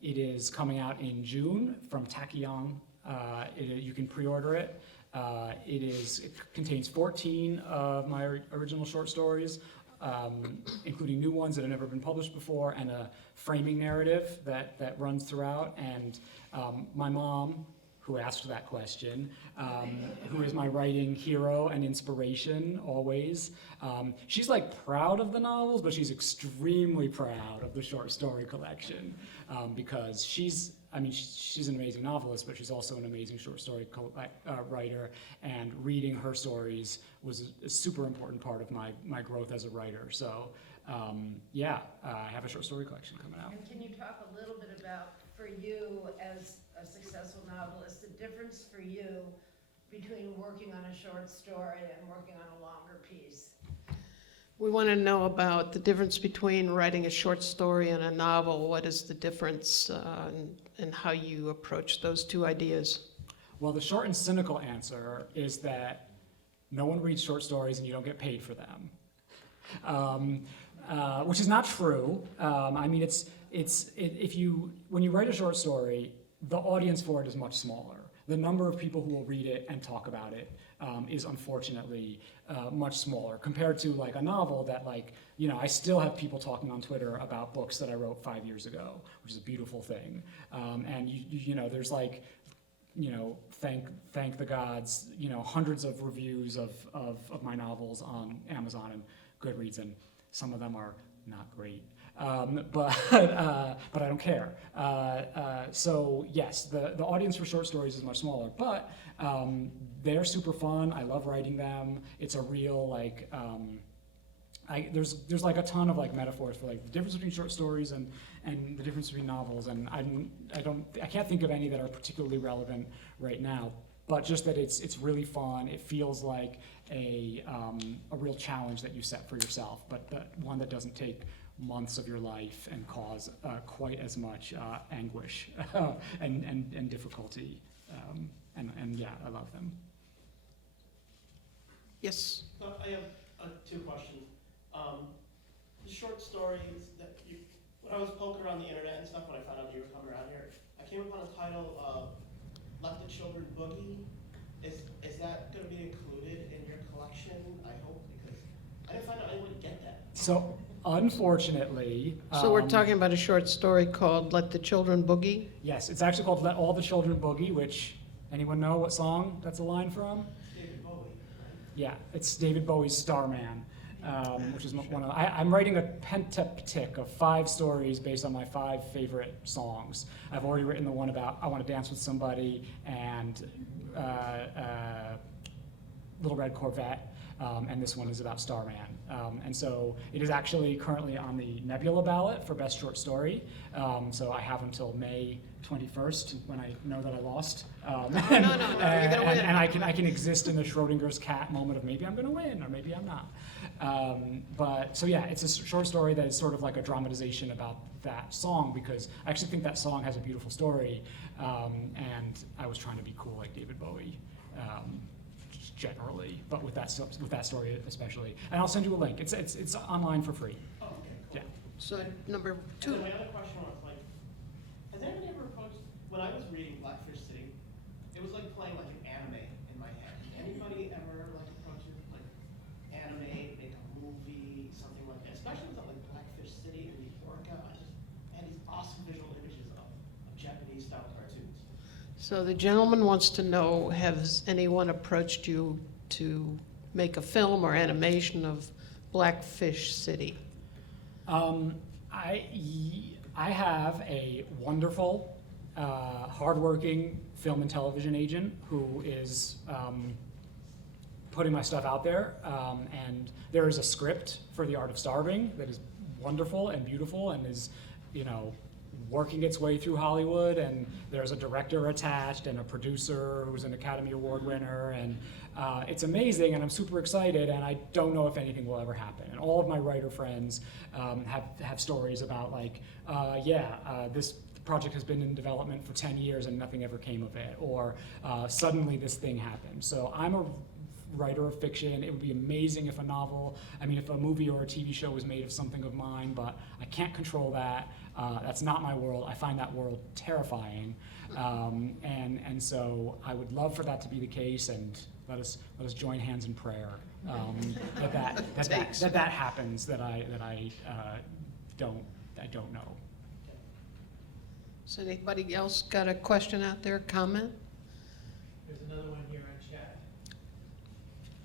it is coming out in June from Tachyon. You can pre-order it. It contains 14 of my original short stories, including new ones that have never been published before, and a framing narrative that runs throughout. And my mom, who asked that question, who is my writing hero and inspiration always. She's like proud of the novels, but she's extremely proud of the short story collection because she's an amazing novelist, but she's also an amazing short story writer, and reading her stories was a super important part of my growth as a writer. So I have a short story collection coming out. And can you talk a little bit about, for you as a successful novelist, the difference for you between working on a short story and working on a longer piece? We want to know about the difference between writing a short story and a novel. What is the difference and how you approach those two ideas? Well, the short and cynical answer is that no one reads short stories and you don't get paid for them, which is not true. When you write a short story, the audience for it is much smaller. The number of people who will read it and talk about it is unfortunately much smaller compared to like a novel that I still have people talking on Twitter about books that I wrote 5 years ago, which is a beautiful thing. And there's thank the gods, hundreds of reviews of my novels on Amazon and Goodreads, and some of them are not great. But I don't care. So yes, the audience for short stories is much smaller, but they're super fun. I love writing them. It's a real there's like a ton of like metaphors for like the difference between short stories and the difference between novels, and I can't think of any that are particularly relevant right now. But just that it's really fun. It feels like a real challenge that you set for yourself, but one that doesn't take months of your life and cause quite as much anguish and difficulty. And yeah, I love them. Yes. So I have two questions. The short stories that when I was poking around the internet and stuff, when I found out you were coming around here, I came upon a title of Let the Children Boogie. Is that going to be included in your collection? I hope, because I didn't find out anyone would get that. So unfortunately, So we're talking about a short story called Let the Children Boogie? yes, it's actually called Let All the Children Boogie, which anyone know what song that's a line from? David Bowie, right? Yeah, it's David Bowie's Starman, which is one of. I'm writing a pentaptych of 5 stories based on my 5 favorite songs. I've already written the one about I Want to Dance with Somebody and Little Red Corvette, and this one is about Starman. And so it is actually currently on the Nebula ballot for Best Short Story. So I have until May 21st when I know that I lost. No, you're gonna win. And I can exist in the Schrodinger's cat moment of maybe I'm going to win or maybe I'm not. But so yeah, it's a short story that is sort of like a dramatization about that song, because I actually think that song has a beautiful story, and I was trying to be cool like David Bowie. Just generally, but with that story especially, and I'll send you a link. It's online for free. Oh, okay, cool. Yeah. So number And 2. then my other question was has anybody ever approached, when I was reading Blackfish City, it was like playing like an anime in my head. Anybody ever approach it like anime, make a movie, something like that? Especially with something like Blackfish City and Euphoria. I had these awesome visual images of Japanese style cartoons. So the gentleman wants to know, has anyone approached you to make a film or animation of Blackfish City? I have a wonderful, hardworking film and television agent who is putting my stuff out there, and there is a script for The Art of Starving that is wonderful and beautiful and is, working its way through Hollywood, and there's a director attached and a producer who's an Academy Award winner, and it's amazing, and I'm super excited, and I don't know if anything will ever happen. And all of my writer friends have stories about this project has been in development for 10 years and nothing ever came of it, or suddenly this thing happened. So I'm a writer of fiction. It would be amazing if if a movie or a TV show was made of something of mine, but I can't control that. That's not my world. I find that world terrifying. And so I would love for that to be the case, and let us join hands in prayer that happens, that I don't know. So anybody else got a question out there, comment? There's another one here on chat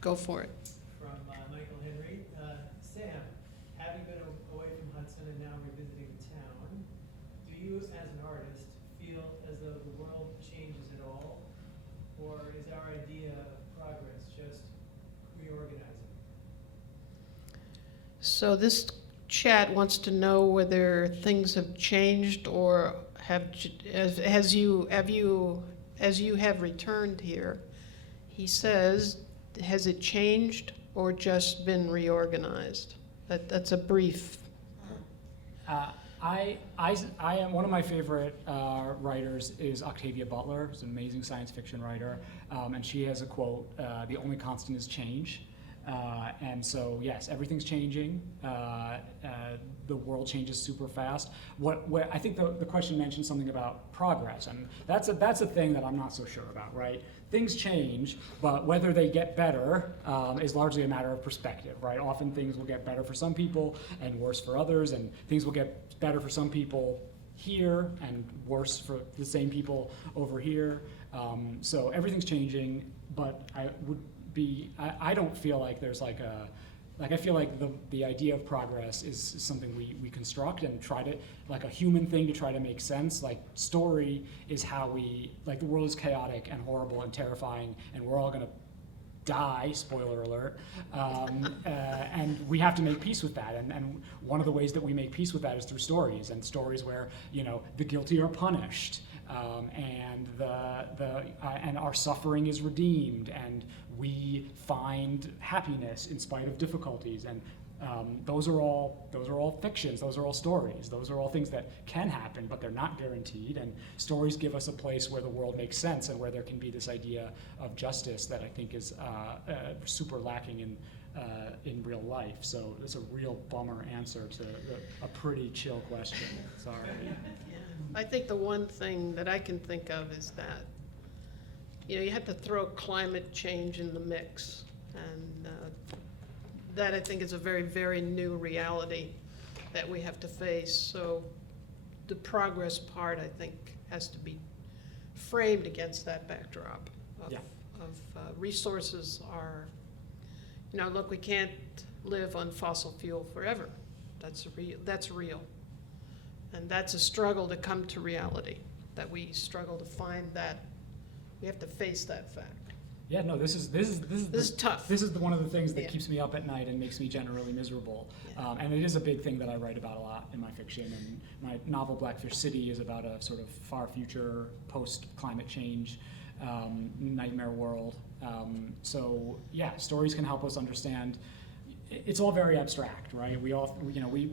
Go for it. from Michael Henry. Sam, having been away from Hudson and now revisiting the town, do you as an artist feel as though the world changes at all? Or is our idea of progress just reorganizing? So this chat wants to know whether things have changed, or as you have returned here. He says, has it changed or just been reorganized? That's a brief. I am one of my favorite writers is Octavia Butler, who's an amazing science fiction writer, and she has a quote: "The only constant is change." And so, yes, everything's changing. The world changes super fast. I think the question mentioned something about progress, and that's a thing that I'm not so sure about, right? Things change, but whether they get better is largely a matter of perspective, right? Often things will get better for some people and worse for others, and things will get better for some people here and worse for the same people over here. So everything's changing, but I don't feel like there's I feel like the idea of progress is something we construct and try to, like a human thing to try to make sense. Like story is how the world is chaotic and horrible and terrifying, and we're all gonna die, spoiler alert, and we have to make peace with that. And one of the ways that we make peace with that is through stories, and stories where the guilty are punished, and and our suffering is redeemed, and we find happiness in spite of difficulties. And those are all fictions. Those are all stories. Those are all things that can happen, but they're not guaranteed. And stories give us a place where the world makes sense and where there can be this idea of justice that I think is super lacking in real life. So it's a real bummer answer to a pretty chill question. Sorry. I think the one thing that I can think of is that, you have to throw climate change in the mix. And that, I think, is a very, very new reality that we have to face. So the progress part, I think, has to be framed against that backdrop of, Yeah. Resources are, look, we can't live on fossil fuel forever. That's real. And that's a struggle to come to reality, that we struggle to find that. We have to face that fact. Yeah, no, this is tough. This is one of the things that Yeah. keeps me up at night and makes me generally miserable. Yeah. And it is a big thing that I write about a lot in my fiction. And my novel Blackfish City is about a sort of far future, post-climate change nightmare world. So yeah, stories can help us understand. It's all very abstract, right? We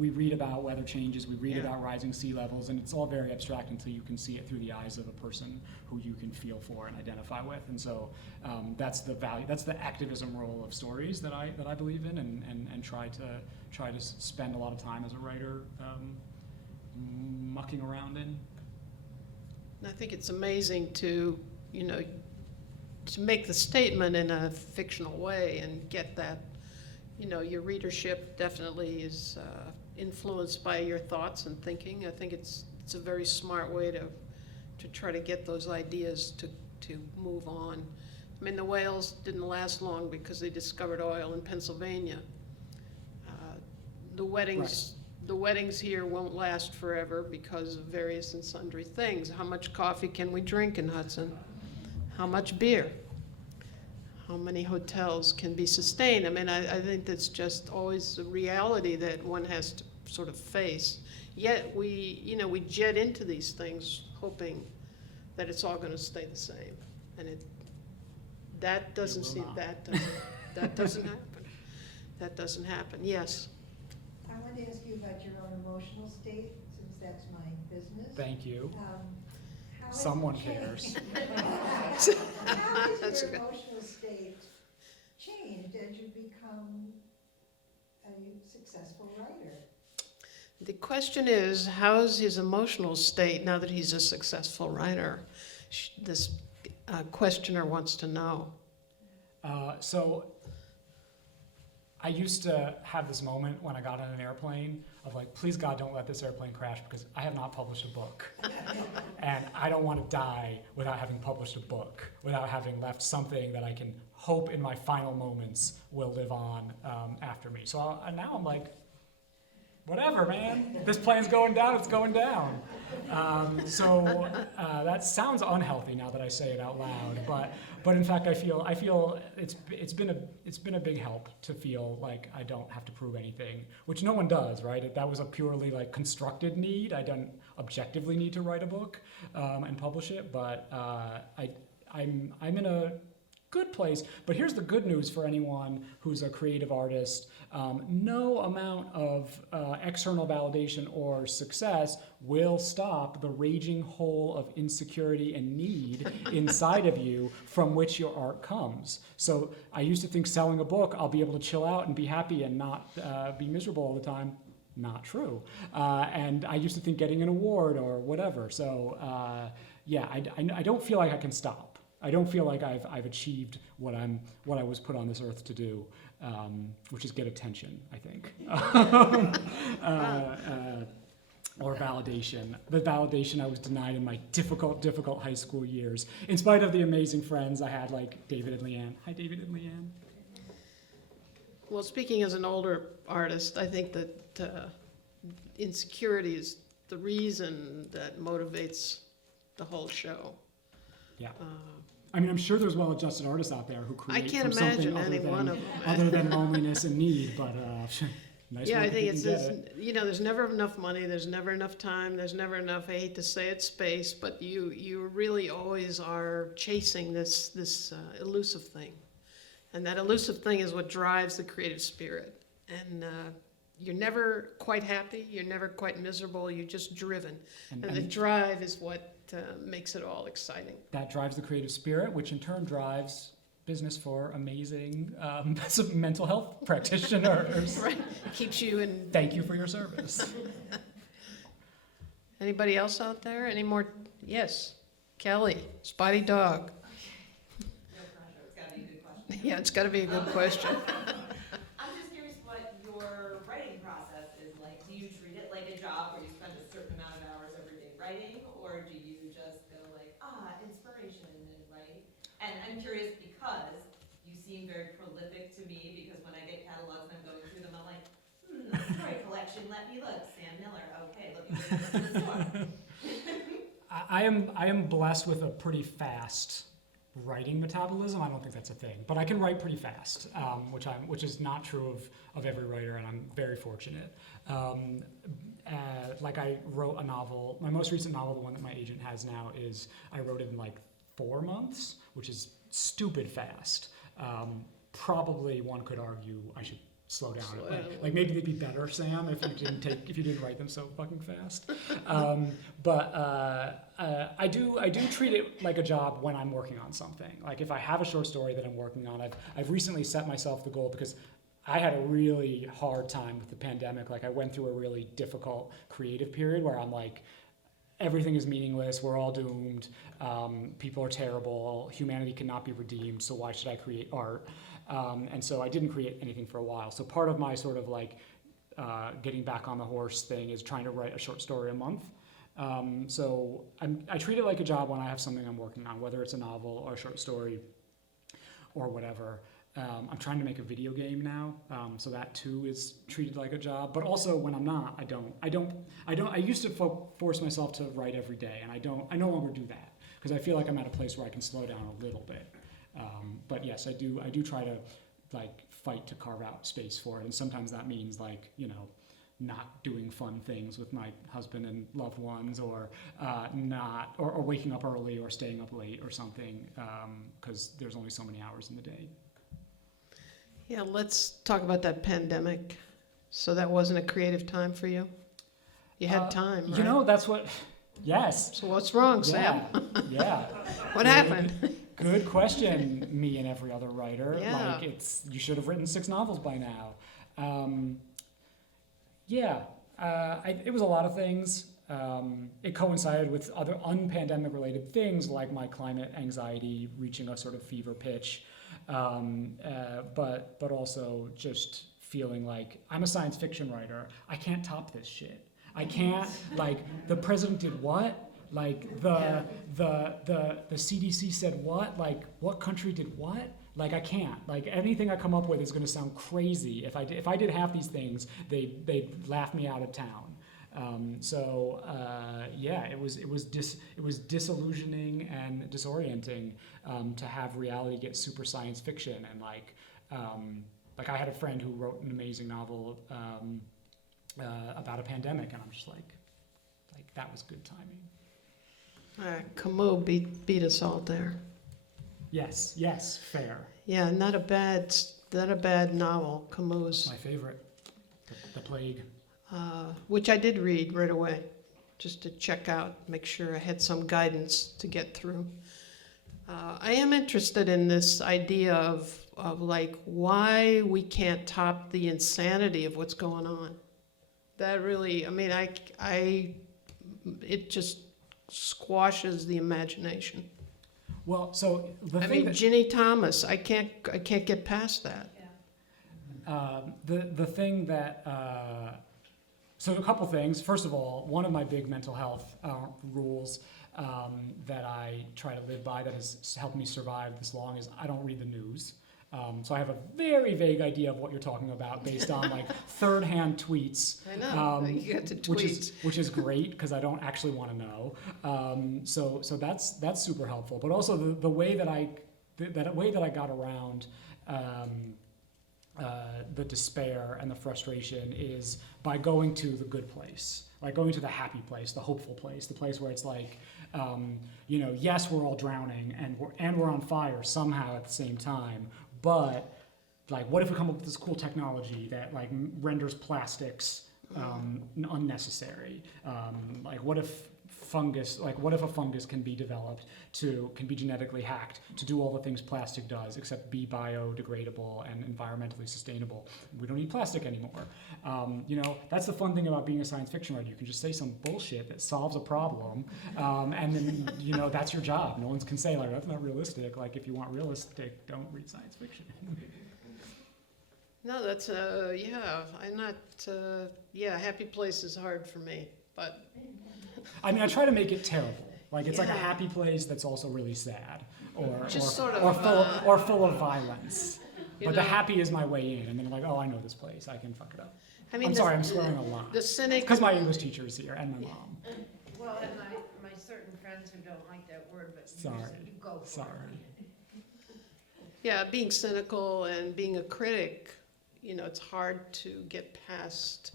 read about weather changes, we read Yeah. about rising sea levels, and it's all very abstract until you can see it through the eyes of a person who you can feel for and identify with. And so that's the value, that's the activism role of stories that I believe in, and try to spend a lot of time as a writer mucking around in. And I think it's amazing to make the statement in a fictional way and get that. Your readership definitely is influenced by your thoughts and thinking. I think it's a very smart way to try to get those ideas to move on. I mean, the whales didn't last long because they discovered oil in Pennsylvania. The weddings here won't last forever because of various and sundry things. How much coffee can we drink in Hudson? How much beer? How many hotels can be sustained? I mean, I think that's just always a reality that one has to sort of face. Yet we jet into these things hoping that it's all gonna stay the same. And that doesn't happen. That doesn't happen, yes. I wanted to ask you about your own emotional state, since that's my business. Thank you. How has Someone it cares. changed? How That's has your okay. emotional state changed as you become a successful writer? The question is, how's his emotional state now that he's a successful writer? This questioner wants to know. So I used to have this moment when I got on an airplane of like, please God, don't let this airplane crash because I have not published a book. And I don't want to die without having published a book, without having left something that I can hope in my final moments will live on after me. So now I'm like, whatever, man. This plane's going down, it's going down. So that sounds unhealthy now that I say it out loud, but in fact I feel it's been a big help to feel like I don't have to prove anything, which no one does, right? That was a purely like constructed need. I don't objectively need to write a book and publish it, but I'm in a good place. But here's the good news for anyone who's a creative artist. No amount of external validation or success will stop the raging hole of insecurity and need inside of you from which your art comes. So I used to think selling a book, I'll be able to chill out and be happy and not be miserable all the time. Not true. And I used to think getting an award or whatever. So yeah, I don't feel like I can stop. I don't feel like I've achieved what I was put on this earth to do, which is get attention, I think, or validation. The validation I was denied in my difficult high school years, in spite of the amazing friends I had, like David and Leanne. Hi, David and Leanne. Well, speaking as an older artist, I think that insecurity is the reason that motivates the whole show. Yeah. I mean, I'm sure there's well-adjusted artists out there who create I can't from something imagine any one of them. other than loneliness and need, but nice Yeah, work I if think you it's, can get it. there's never enough money, there's never enough time, there's never enough, I hate to say it, space, but you really always are chasing this elusive thing. And that elusive thing is what drives the creative spirit. And you're never quite happy, you're never quite miserable, you're just driven. And the drive is what makes it all exciting. That drives the creative spirit, which in turn drives business for amazing mental health practitioners. Right, keeps you in. Thank you for your service. Anybody else out there? Any more? Yes, Kelly, Spotty Dog. No pressure, it's gotta be a good question. Yeah, it's gotta be a good question. I'm just curious what your writing process is like. Do you treat it like a job where you spend a certain amount of hours every day writing, or do you just go like, inspiration and write? And I'm curious because you seem very prolific to me, because when I get catalogs and I'm going through them, I'm like, a story collection, let me look, Sam Miller, okay, let me go to the store. I am blessed with a pretty fast writing metabolism. I don't think that's a thing, but I can write pretty fast, which is not true of every writer, and I'm very fortunate. Like I wrote a novel. My most recent novel, the one that my agent has now, is I wrote it in like 4 months, which is stupid fast. Probably one could argue I should slow down. Like maybe they'd be better, Sam, if you didn't write them so fucking fast. But I do treat it like a job when I'm working on something. Like if I have a short story that I'm working on, I've recently set myself the goal, because I had a really hard time with the pandemic. Like I went through a really difficult creative period where I'm like, everything is meaningless, we're all doomed, people are terrible, humanity cannot be redeemed, so why should I create art? And so I didn't create anything for a while. So part of my sort of like getting back on the horse thing is trying to write a short story a month. So I treat it like a job when I have something I'm working on, whether it's a novel or a short story. or whatever. I'm trying to make a video game now, so that too is treated like a job. But also when I'm not, I used to force myself to write every day, and I no longer do that because I feel like I'm at a place where I can slow down a little bit. But yes, I do try to like fight to carve out space for it, and sometimes that means like, you know, not doing fun things with my husband and loved ones, or or waking up early or staying up late or something, because there's only so many hours in the day. Yeah, let's talk about that pandemic. So that wasn't a creative time for you? You had time, right? You know, that's what. Yes. So what's wrong, Sam? Yeah. What happened? Good question, me and every other writer. Yeah. Like, you should have written 6 novels by now. It was a lot of things. It coincided with other unpandemic related things like my climate anxiety reaching a sort of fever pitch, but also just feeling like I'm a science fiction writer. I can't top this shit. I can't, like, the president did what? Like the CDC said what? Like, what country did what? Like, I can't. Like, anything I come up with is going to sound crazy. If I did half these things, they'd laugh me out of town. It was disillusioning and disorienting to have reality get super science fiction, and like I had a friend who wrote an amazing novel about a pandemic, and I'm just like that was good timing. Camus beat us all there. Yes, fair. Yeah, not a bad novel, Camus. My favorite, The Plague. Which I did read right away, just to check out, make sure I had some guidance to get through. I am interested in this idea of like why we can't top the insanity of what's going on. That really, I mean, it just squashes the imagination. Well, so Ginny Thomas, I can't get past that. The thing that so a couple things. First of all, one of my big mental health rules that I try to live by that has helped me survive this long is I don't read the news. So I have a very vague idea of what you're talking about based on like third-hand tweets. I know, you get to tweet. Which is great because I don't actually want to know. So that's super helpful. But also the way that I got around the despair and the frustration is by going to the good place, like going to the happy place, the hopeful place, the place where it's like, yes, we're all drowning and we're on fire somehow at the same time, but like, what if we come up with this cool technology that like renders plastics unnecessary? Like, what if a fungus can be developed can be genetically hacked to do all the things plastic does, except be biodegradable and environmentally sustainable? We don't need plastic anymore. That's the fun thing about being a science fiction writer. You can just say some bullshit that solves a problem, and then, that's your job. No one can say, like, that's not realistic. Like, if you want realistic, don't read science fiction. No, that's, I'm not, happy place is hard for me, but. I mean, I try to make it terrible. Like, it's like a happy place that's also really sad, or full of violence. But the happy is my way in, and then I'm like, oh, I know this place. I can fuck it up. I'm sorry, I'm swearing a lot. The cynic. Because my English teacher is here, and my mom. Well, and my certain friends who don't like that word, but you go for it. Yeah, being cynical and being a critic, it's hard to get past.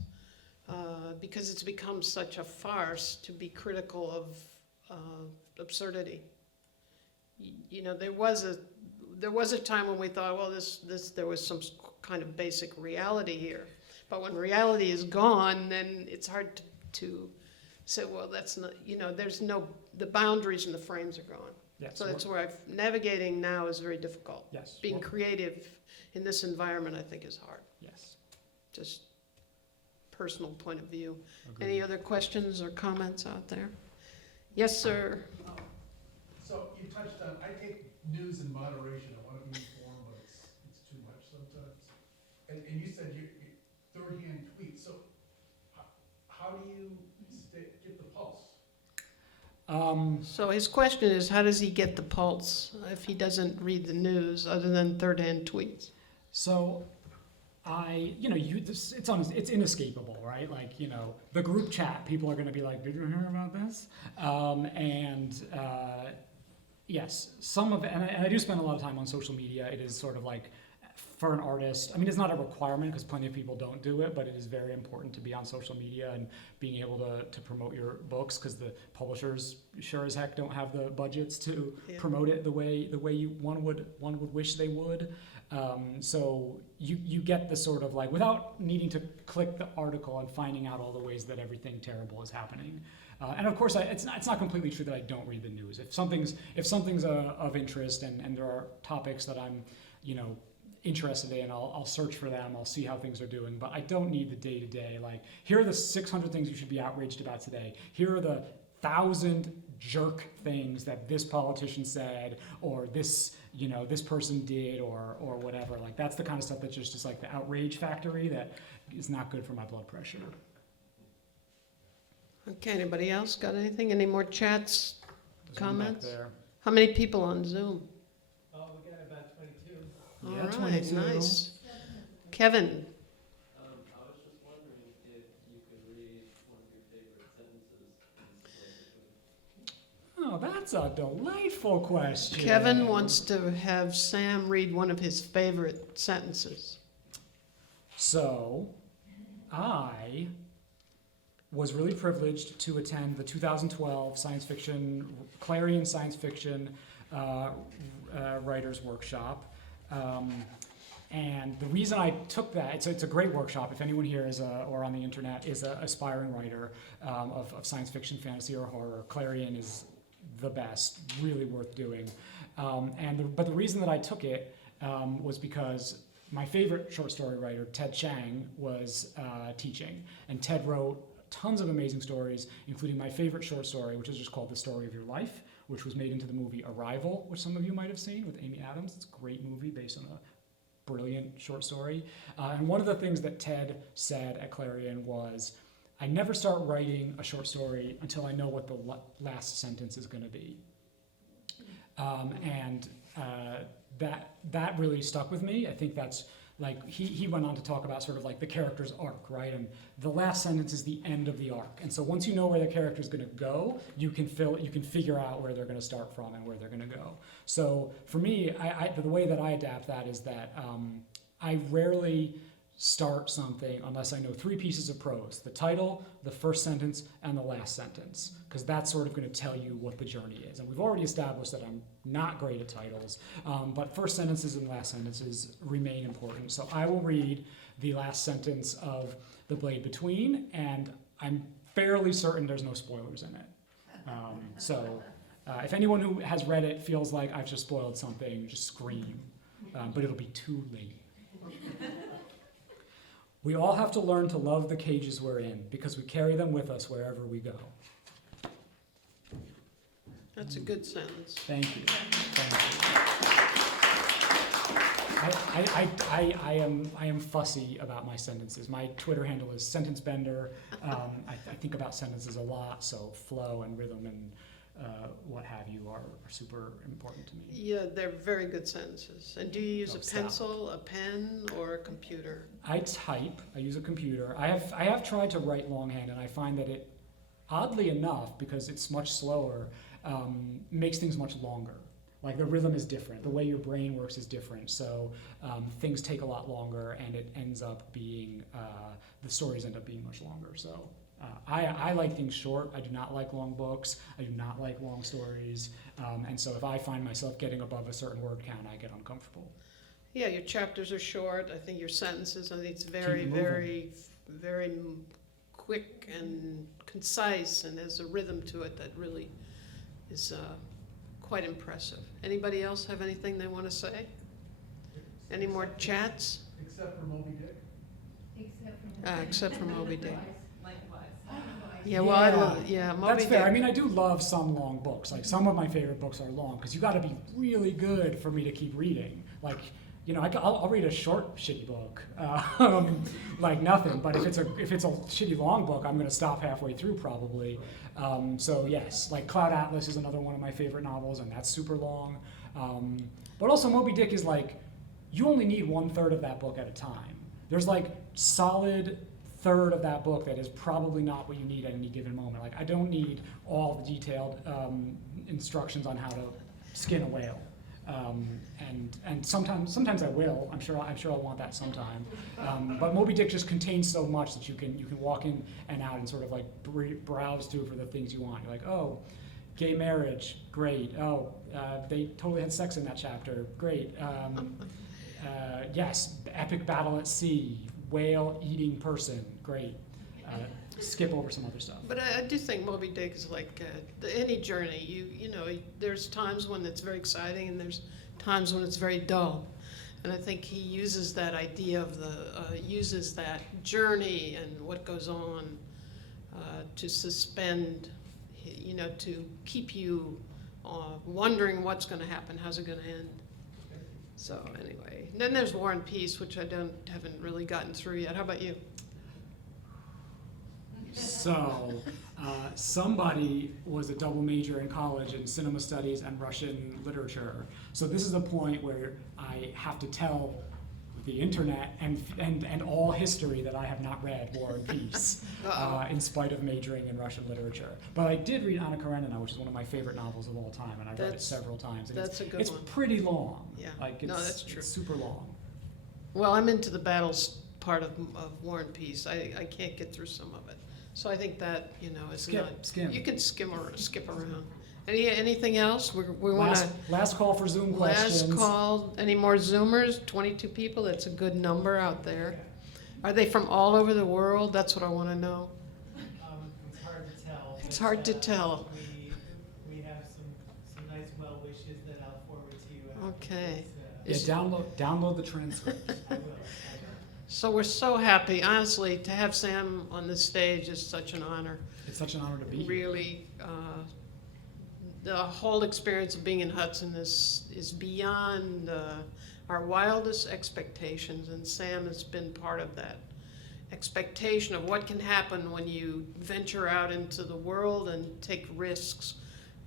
Because it's become such a farce to be critical of absurdity. There was a time when we thought, well, there was some kind of basic reality here. But when reality is gone, then it's hard to say, well, that's not, the boundaries and the frames are gone. Yes. So that's where navigating now is very difficult. Yes. Being creative in this environment, I think, is hard. Yes. Just personal point of view. Agreed. Any other questions or comments out there? Yes, sir. So you touched on, I take news in moderation. I want to be informed, but it's too much sometimes. And you said you third-hand tweets. So how do you get the pulse? So his question is, how does he get the pulse if he doesn't read the news other than third-hand tweets? So it's inescapable, right? Like, the group chat, people are going to be like, did you hear about this? Yes, some of it, and I do spend a lot of time on social media. It is sort of like, for an artist, I mean, it's not a requirement because plenty of people don't do it, but it is very important to be on social media and being able to promote your books, because the publishers sure as heck don't have the budgets to promote it the way one would wish they would. So you get the sort of like, without needing to click the article and finding out all the ways that everything terrible is happening. And of course, it's not completely true that I don't read the news. If something's of interest and there are topics that I'm, interested in, I'll search for them. I'll see how things are doing. But I don't need the day-to-day. Like, here are the 600 things you should be outraged about today. Here are the 1,000 jerk things that this politician said, or this person did, or whatever. Like, that's the kind of stuff that's just like the outrage factory that is not good for my blood pressure. Okay, anybody else got anything? Any more chats, There's one back comments? there. How many people on Zoom? Oh, we got about 22. All Yeah, right, 22. nice. Kevin, I was just wondering if you could read one of your favorite sentences. Oh, that's a delightful question. Kevin wants to have Sam read one of his favorite sentences. So, I was really privileged to attend the 2012 Clarion Science Fiction Writers Workshop. And the reason I took that, it's a great workshop. If anyone here or on the internet is an aspiring writer of science fiction, fantasy, or horror, Clarion is the best, really worth doing. But the reason that I took it was because my favorite short story writer, Ted Chiang, was teaching. And Ted wrote tons of amazing stories, including my favorite short story, which is just called The Story of Your Life, which was made into the movie Arrival, which some of you might have seen with Amy Adams. It's a great movie based on a brilliant short story. And one of the things that Ted said at Clarion was, I never start writing a short story until I know what the last sentence is going to be. That really stuck with me. I think that's like, he went on to talk about sort of like the character's arc, right? And the last sentence is the end of the arc. And so once you know where the character's going to go, you can figure out where they're going to start from and where they're going to go. So for me, the way that I adapt that is that I rarely start something unless I know 3 pieces of prose: the title, the first sentence, and the last sentence, because that's sort of going to tell you what the journey is. And we've already established that I'm not great at titles, but first sentences and last sentences remain important. So I will read the last sentence of The Blade Between, and I'm fairly certain there's no spoilers in it. If anyone who has read it feels like I've just spoiled something, just scream, but it'll be too late. We all have to learn to love the cages we're in, because we carry them with us wherever we go. That's a good sentence. Thank you. I am fussy about my sentences. My Twitter handle is Sentence Bender. I think about sentences a lot, so flow and rhythm and what have you are super important to me. Yeah, they're very good sentences. And do you use a Stop. pencil, a pen, or a computer? I type. I use a computer. I have tried to write longhand, and I find that it, oddly enough, because it's much slower, makes things much longer. Like, the rhythm is different. The way your brain works is different. So things take a lot longer, and it ends up being, the stories end up being much longer. So I like things short. I do not like long books. I do not like long stories. And so if I find myself getting above a certain word count, I get uncomfortable. Yeah, your chapters are short. I think your sentences, I think it's Keep very, it moving. very, very quick and concise, and there's a rhythm to it that really is quite impressive. Anybody else have anything they want to say? Any more chats? Except for Moby Dick. Except for Moby Dick. Likewise. Yeah, well, I love, yeah, Moby That's fair. I Dick. mean, I do love some long books. Like, some of my favorite books are long, because you got to be really good for me to keep reading. Like, you know, I'll read a short shitty book, like nothing. But if it's a shitty long book, I'm going to stop halfway through probably. So yes, like Cloud Atlas is another one of my favorite novels, and that's super long. But also Moby Dick is like, you only need 1/3 of that book at a time. There's like solid third of that book that is probably not what you need at any given moment. Like I don't need all the detailed instructions on how to skin a whale. And sometimes I will. I'm sure I'll want that sometime. But Moby Dick just contains so much that you can walk in and out and sort of like browse through for the things you want. You're like, oh, gay marriage, great. Oh, they totally had sex in that chapter, great. Yes, epic battle at sea, whale eating person, great. Skip over some other stuff. But I do think Moby Dick is like any journey. You know, there's times when it's very exciting and there's times when it's very dull. And I think he uses that idea of uses that journey and what goes on to suspend, you know, to keep you wondering what's going to happen, how's it going to end. So anyway, then there's War and Peace, which I haven't really gotten through yet. How about you? So, somebody was a double major in college in cinema studies and Russian literature. So this is the point where I have to tell the internet and all history that I have not read War and Peace, in spite of majoring in Russian literature. But I did read Anna Karenina, which is one of my favorite novels of all time, and I read it several times. And That's a good it's one. pretty long. Yeah. Like No, that's true. It's super long. Well, I'm into the battles part of War and Peace. I can't get through some of it. So I think that, you know, is Skim. You can skip around. Anything else? We want to. Last call for Zoom questions. Last call. Any more Zoomers? 22 people. That's a good number out there. Are they from all over the world? That's what I want to know. It's hard to tell. It's but, hard to tell. We have some nice well wishes that I'll forward to you. Okay. Yeah, download the transcript. I will. So we're so happy, honestly, to have Sam on this stage is such an honor. It's such an honor to be here. Really, the whole experience of being in Hudson is beyond our wildest expectations, and Sam has been part of that expectation of what can happen when you venture out into the world and take risks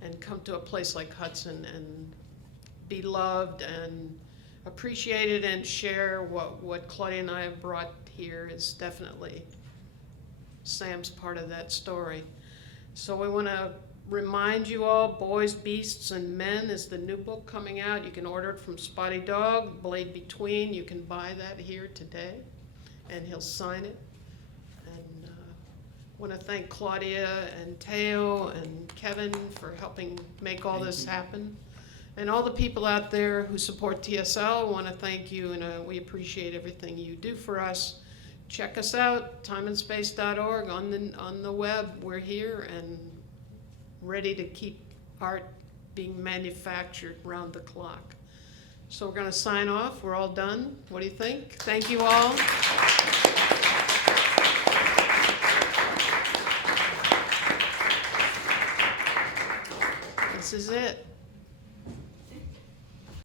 and come to a place like Hudson and be loved and appreciated and share what Claudia and I have brought here is definitely Sam's part of that story. So we want to remind you all, Boys, Beasts, and Men is the new book coming out. You can order it from Spotty Dog, Blade Between. You can buy that here today, and he'll sign it. And want to thank Claudia and Teo and Kevin for helping make all this happen. And all the people out there who support TSL, want to thank you, and we appreciate everything you do for us. Check us out, timeandspace.org, on the web. We're here and ready to keep art being manufactured round the clock. So we're going to sign off. We're all done. What do you think? Thank you all. This is it.